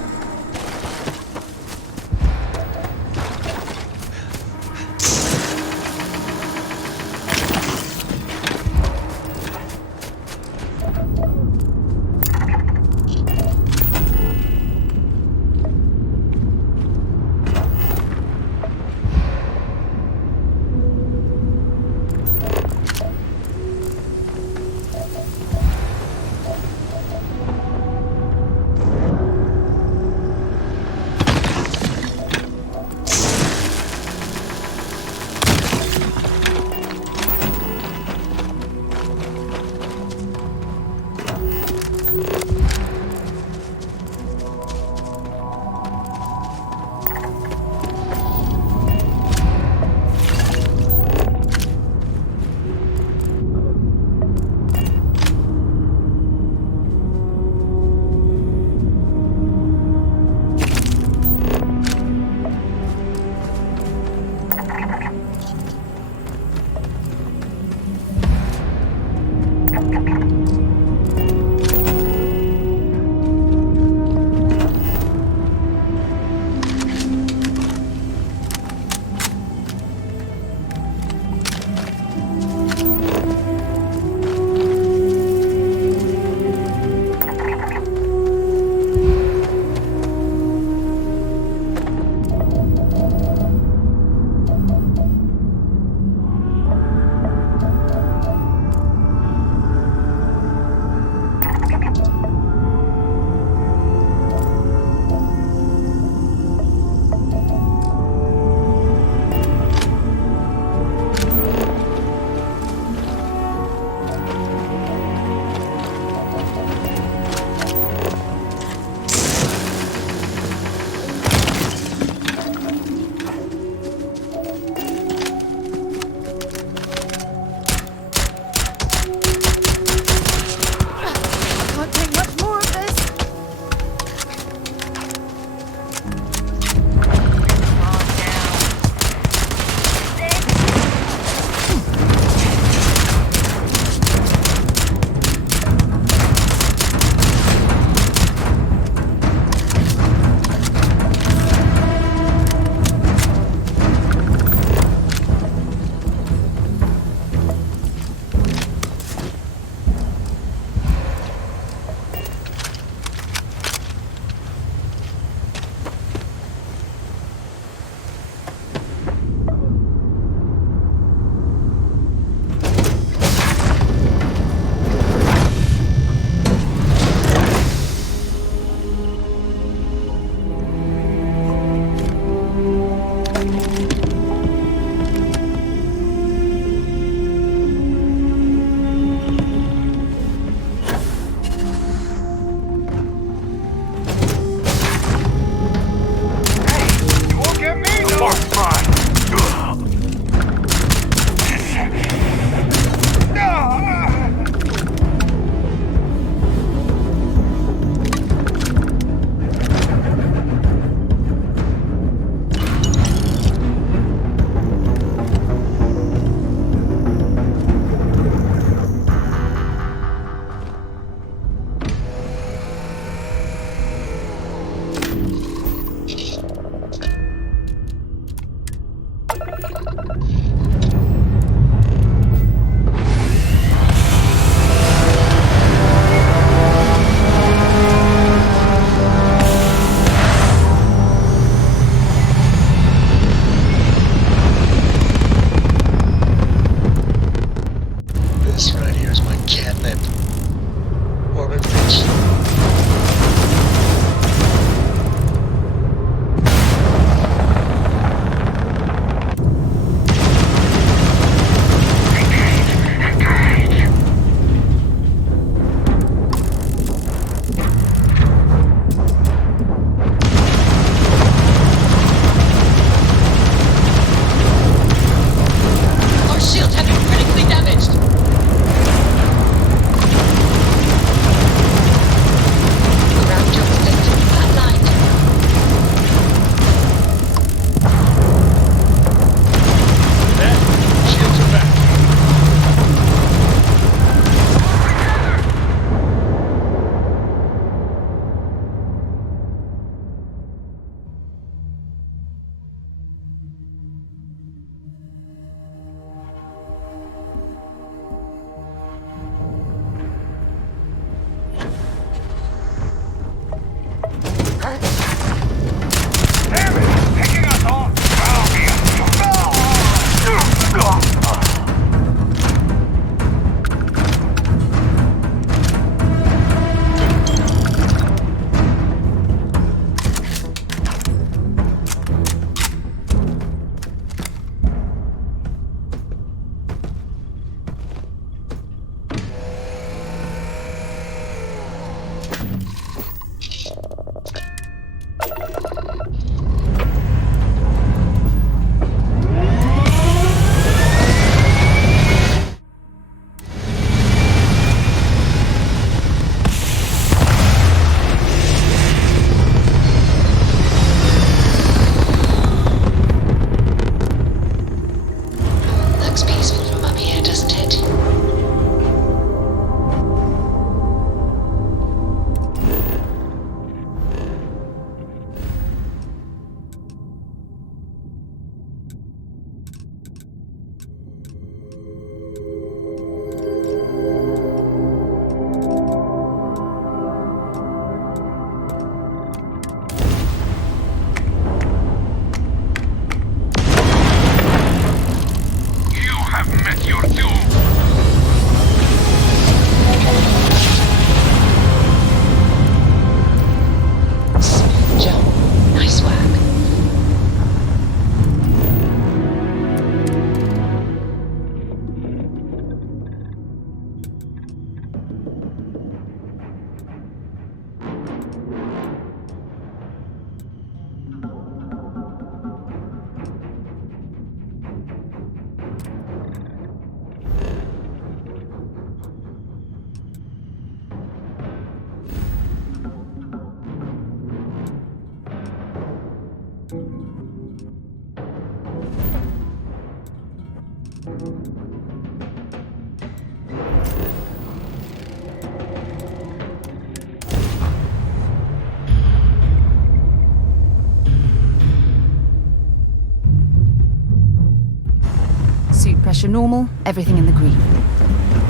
Pressure normal, everything in the green.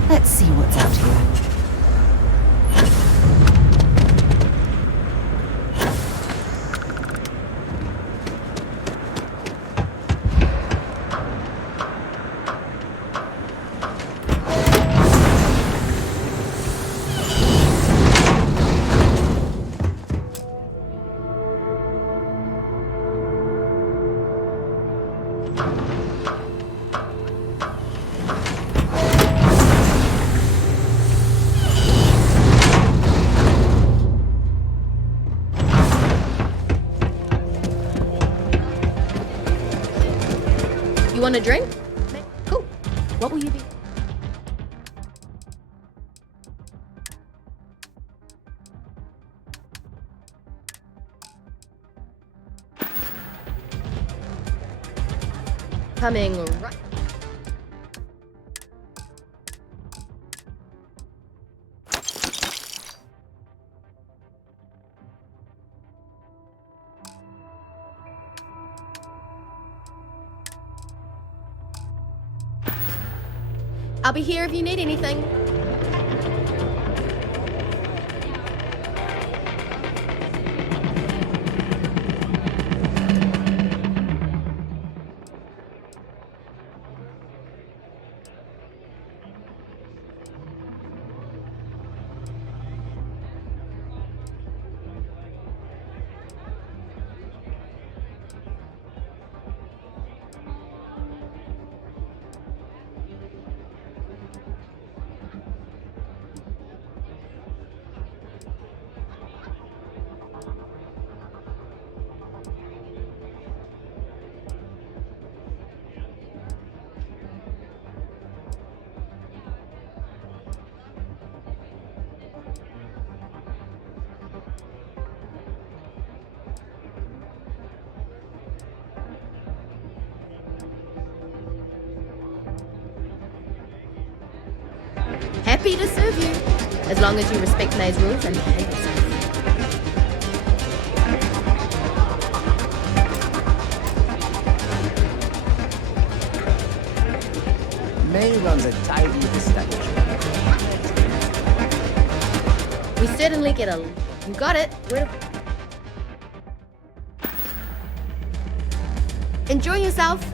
Let's see what's out here. You want a drink? Cool. What will you be? Coming right. I'll be here if you need anything. Happy to serve you, as long as you respect May's rules and behave yourself. May runs a tidy establishment. We certainly get a... You got it. Enjoy yourself.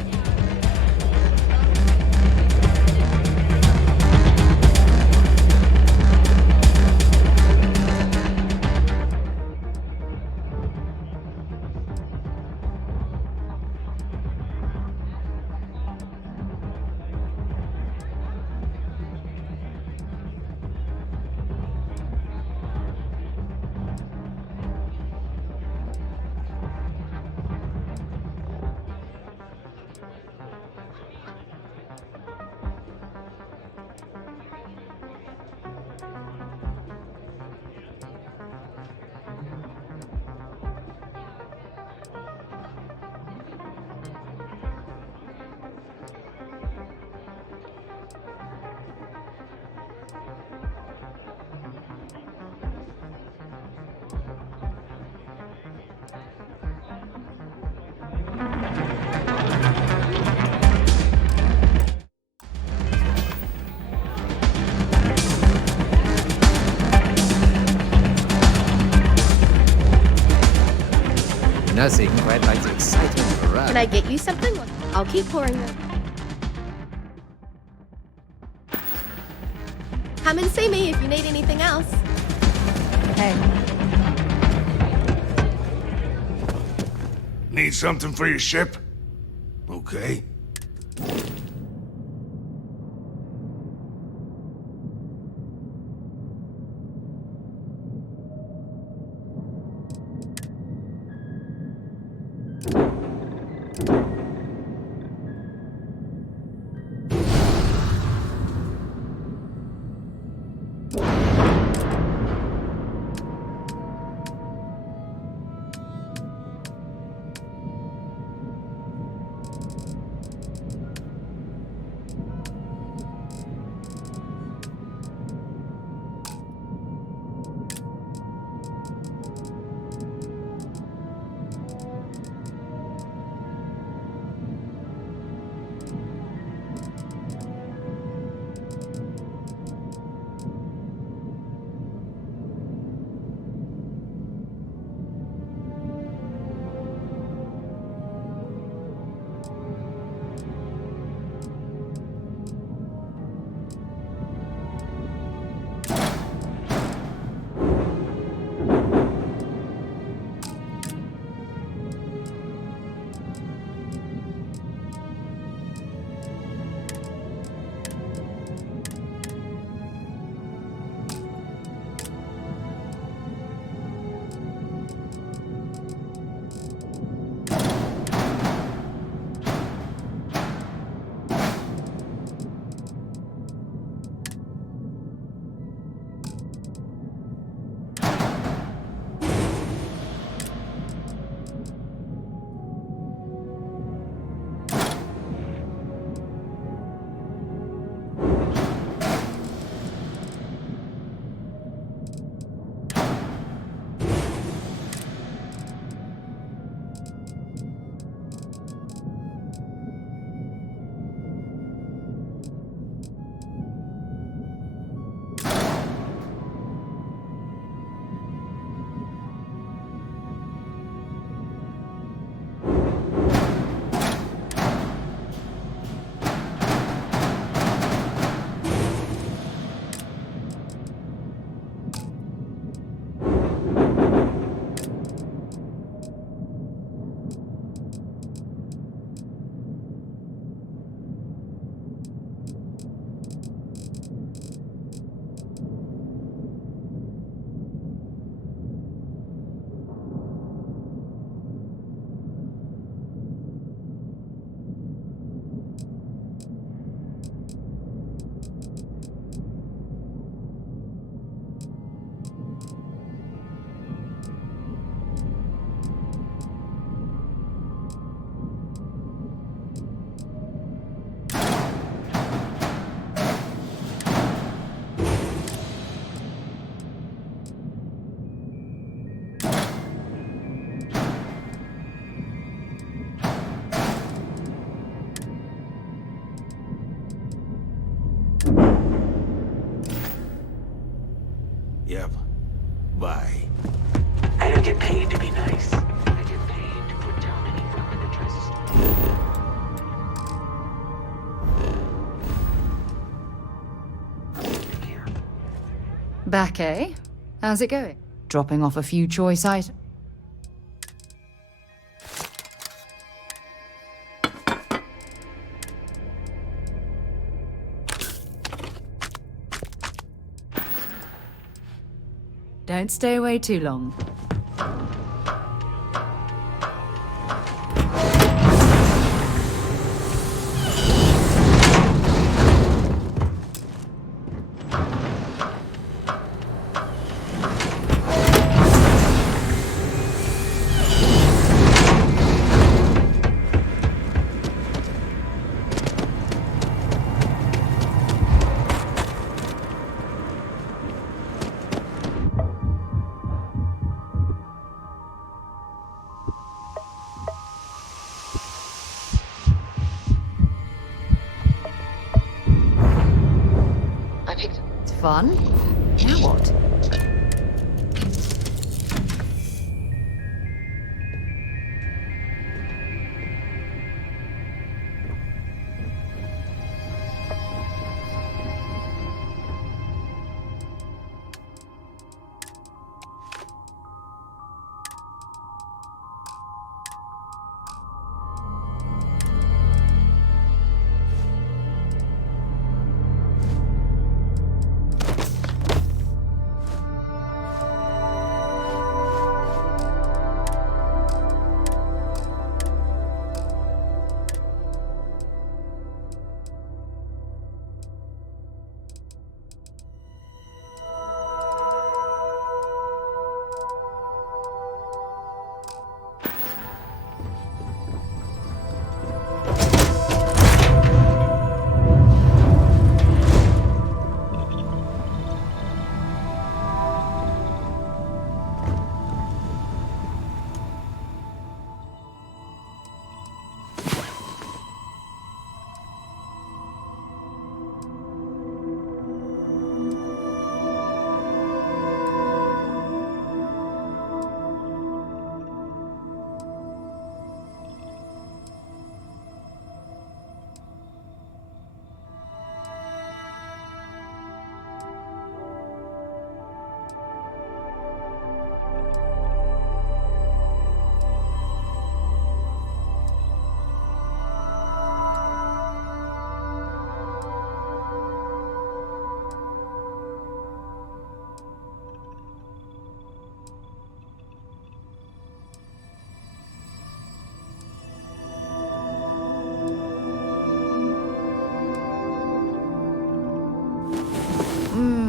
Nursing quite like the excitement for us. Can I get you something? I'll keep pouring them. Come and see me if you need anything else. Hey. Need something for your ship? Okay. Yep. Bye. I don't get paid to be nice. I get paid to put down any wrong interests. Back, eh? How's it going? Dropping off a few choice items? Don't stay away too long. Fun. Now what?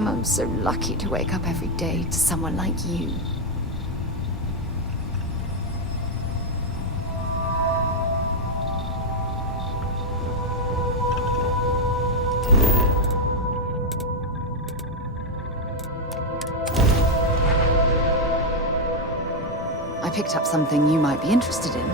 I'm so lucky to wake up every day to someone like you. I picked up something you might be interested in.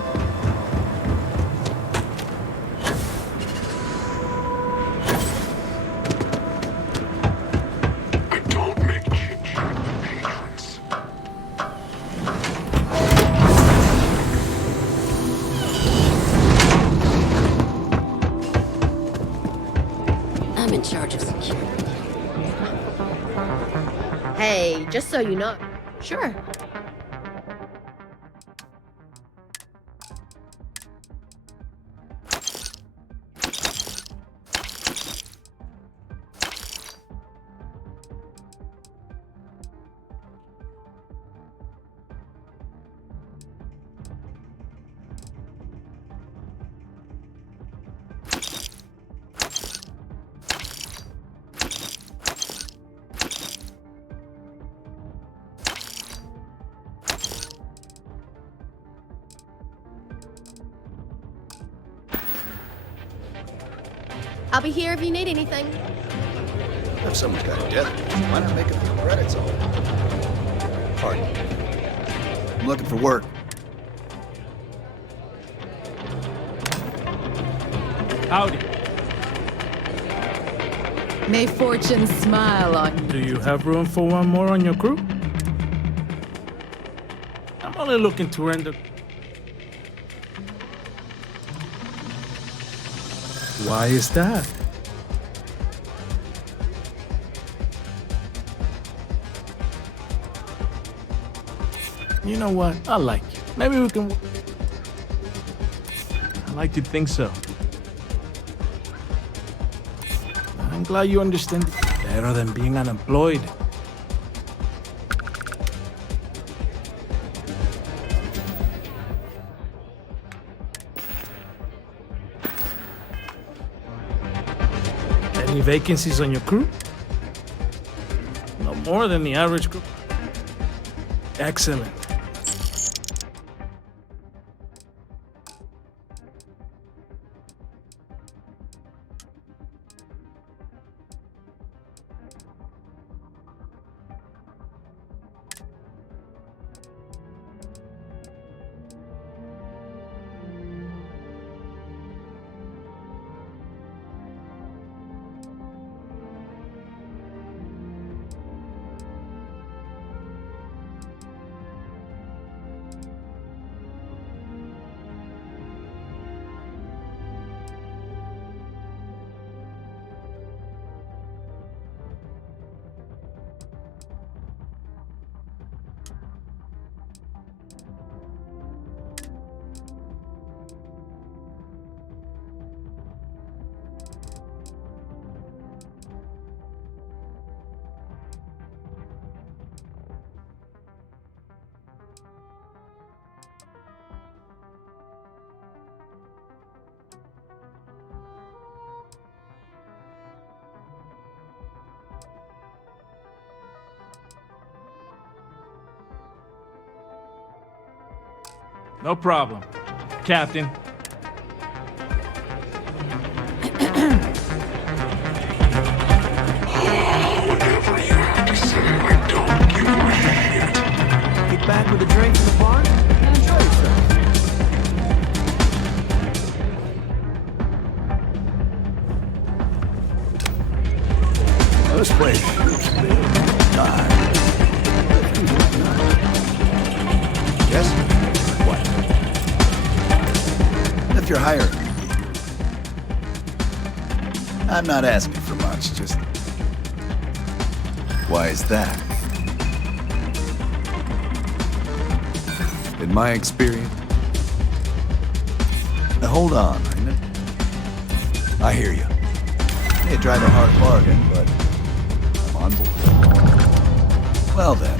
Hey, just so you know. Sure. I'll be here if you need anything. If someone's got a death, why not make it the credits all? Pardon. I'm looking for work. Howdy. May fortune smile on you. Do you have room for one more on your crew? I'm only looking to render. Why is that? You know what? I like you. Maybe we can... I like to think so. I'm glad you understand it better than being unemployed. Any vacancies on your crew? No more than the average crew. Excellent. No problem, Captain. Whatever you have to say, I don't give a shit. Get back with a drink in the bar and enjoy yourself. This place is big. Yes? What? If you're hiring, I'm not asking for much, just... Why is that? In my experience... Now hold on, I hear you. May drive a hard bargain, but I'm on board. Well then.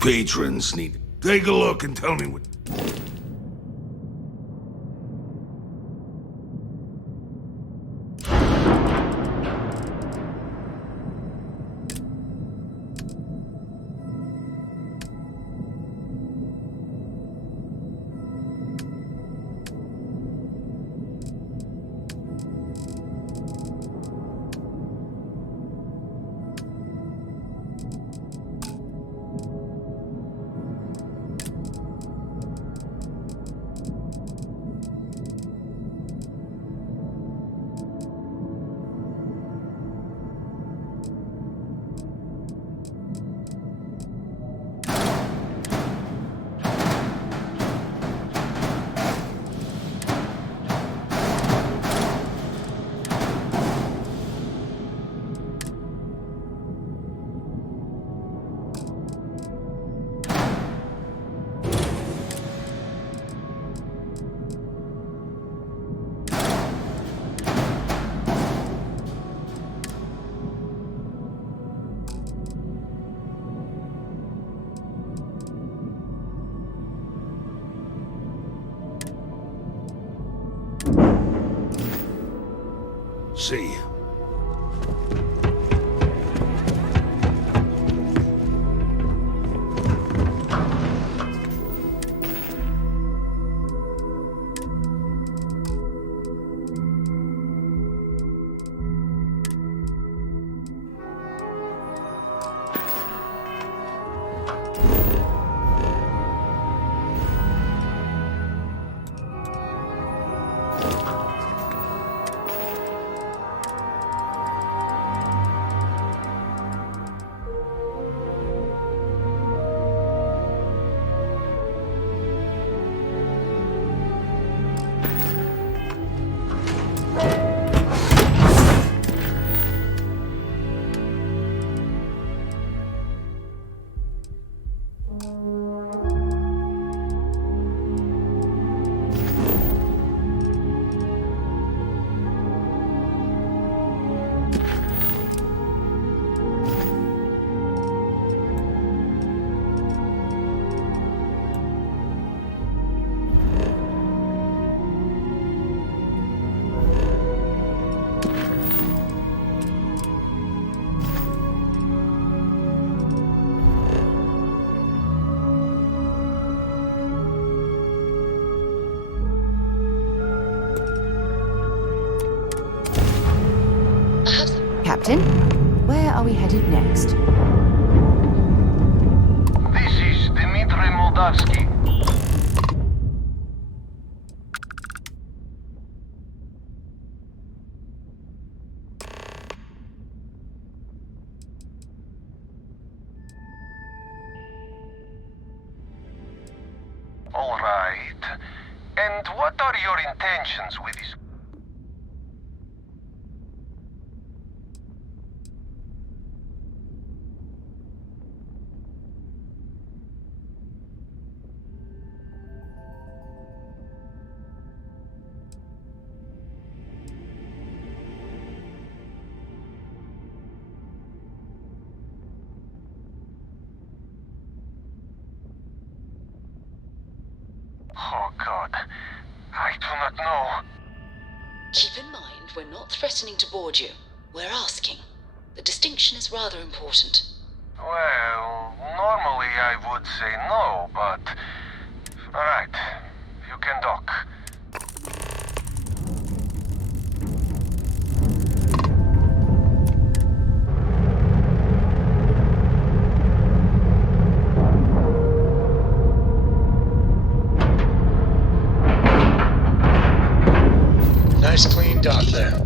Patrons need to take a look and tell me what... See, Captain. Where are we headed next? This is Dmitry Moldavsky. All right. And what are your intentions with this? Oh, God. I do not know. Keep in mind, we're not threatening to board you. We're asking. The distinction is rather important. Well, normally I would say no, but... Alright, you can dock. Nice clean dock there.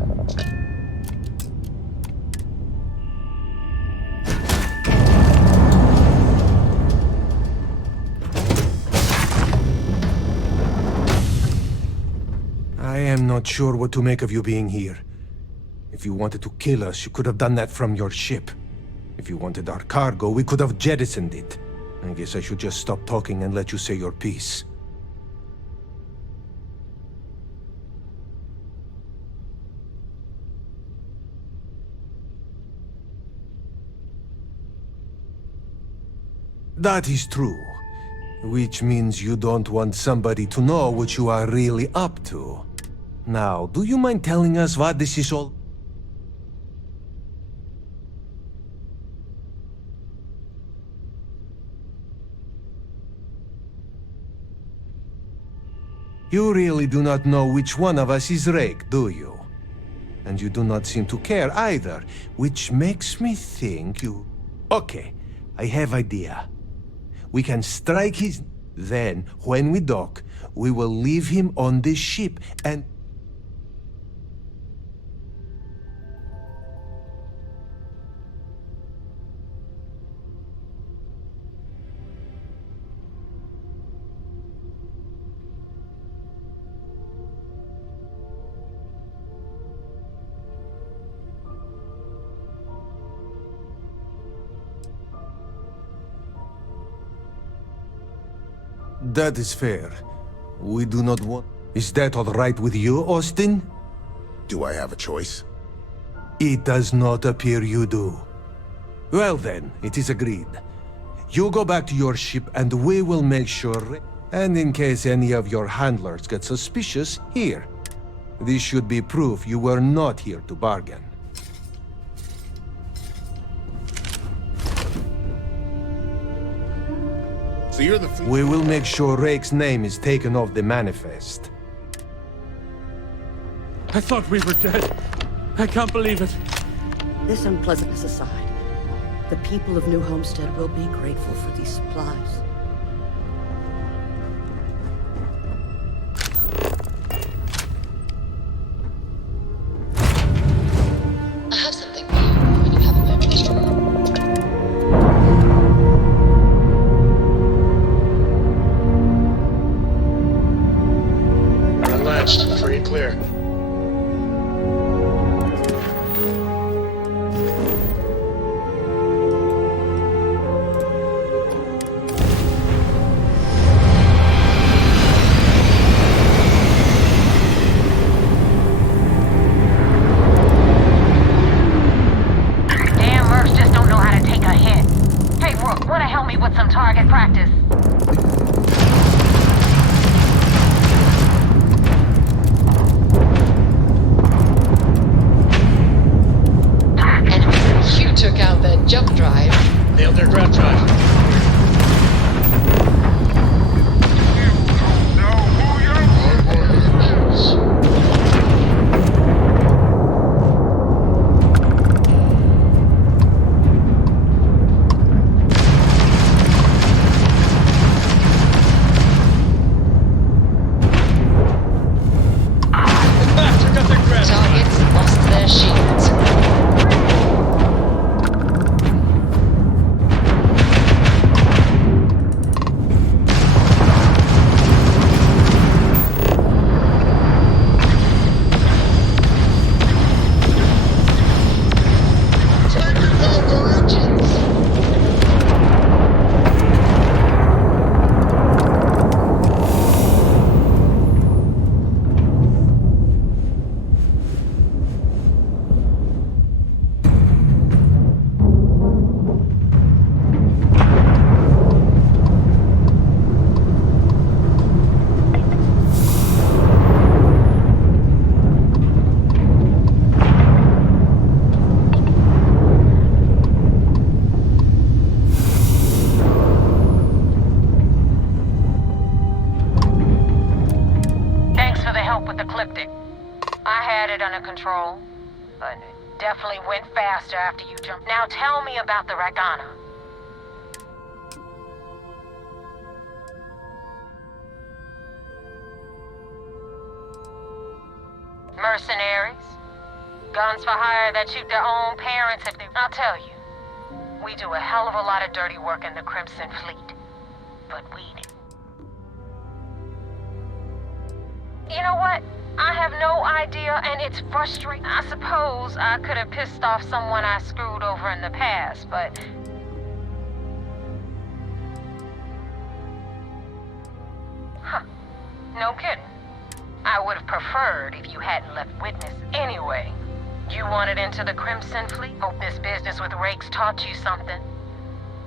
I am not sure what to make of you being here. If you wanted to kill us, you could have done that from your ship. If you wanted our cargo, we could have jettisoned it. I guess I should just stop talking and let you say your piece. That is true. Which means you don't want somebody to know what you are really up to. Now, do you mind telling us what this is all? You really do not know which one of us is Rake, do you? And you do not seem to care either, which makes me think you... Okay, I have idea. We can strike his... Then, when we dock, we will leave him on this ship and... That is fair. We do not want... Is that all right with you, Austin? Do I have a choice? It does not appear you do. Well then, it is agreed. You go back to your ship and we will make sure... And in case any of your handlers get suspicious, here. This should be proof you were not here to bargain. So you're the... We will make sure Rake's name is taken off the manifest. I thought we were dead. I can't believe it. This unpleasantness aside, the people of New Homestead will be grateful for these supplies. I have something for you when you have a moment. Unlatched, free and clear. Damn mercs just don't know how to take a hit. Hey, Rook, wanna help me with some target practice? You took out that jump drive. Nailed their ground drive. control, but it definitely went faster after you jumped. Now tell me about the Ragana. Mercenaries? Guns for hire that shoot their own parents if they... I'll tell you, we do a hell of a lot of dirty work in the Crimson Fleet, but we do. You know what? I have no idea, and it's frustrating. I suppose I could have pissed off someone I screwed over in the past, but... Huh. No kidding. I would have preferred if you hadn't left witnesses. Anyway, you wanted into the Crimson Fleet? Hope this business with rakes taught you something.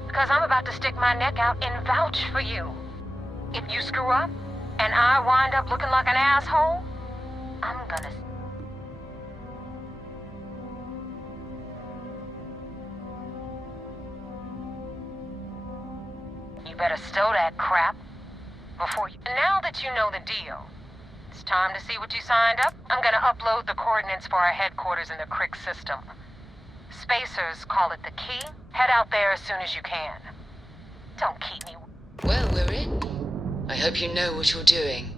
Because I'm about to stick my neck out and vouch for you. If you screw up, and I wind up looking like an asshole, I'm gonna... You better stow that crap before you... Now that you know the deal, it's time to see what you signed up. I'm gonna upload the coordinates for our headquarters in the Crick system. Spacers call it the key. Head out there as soon as you can. Don't keep me... Well, we're in. I hope you know what you're doing.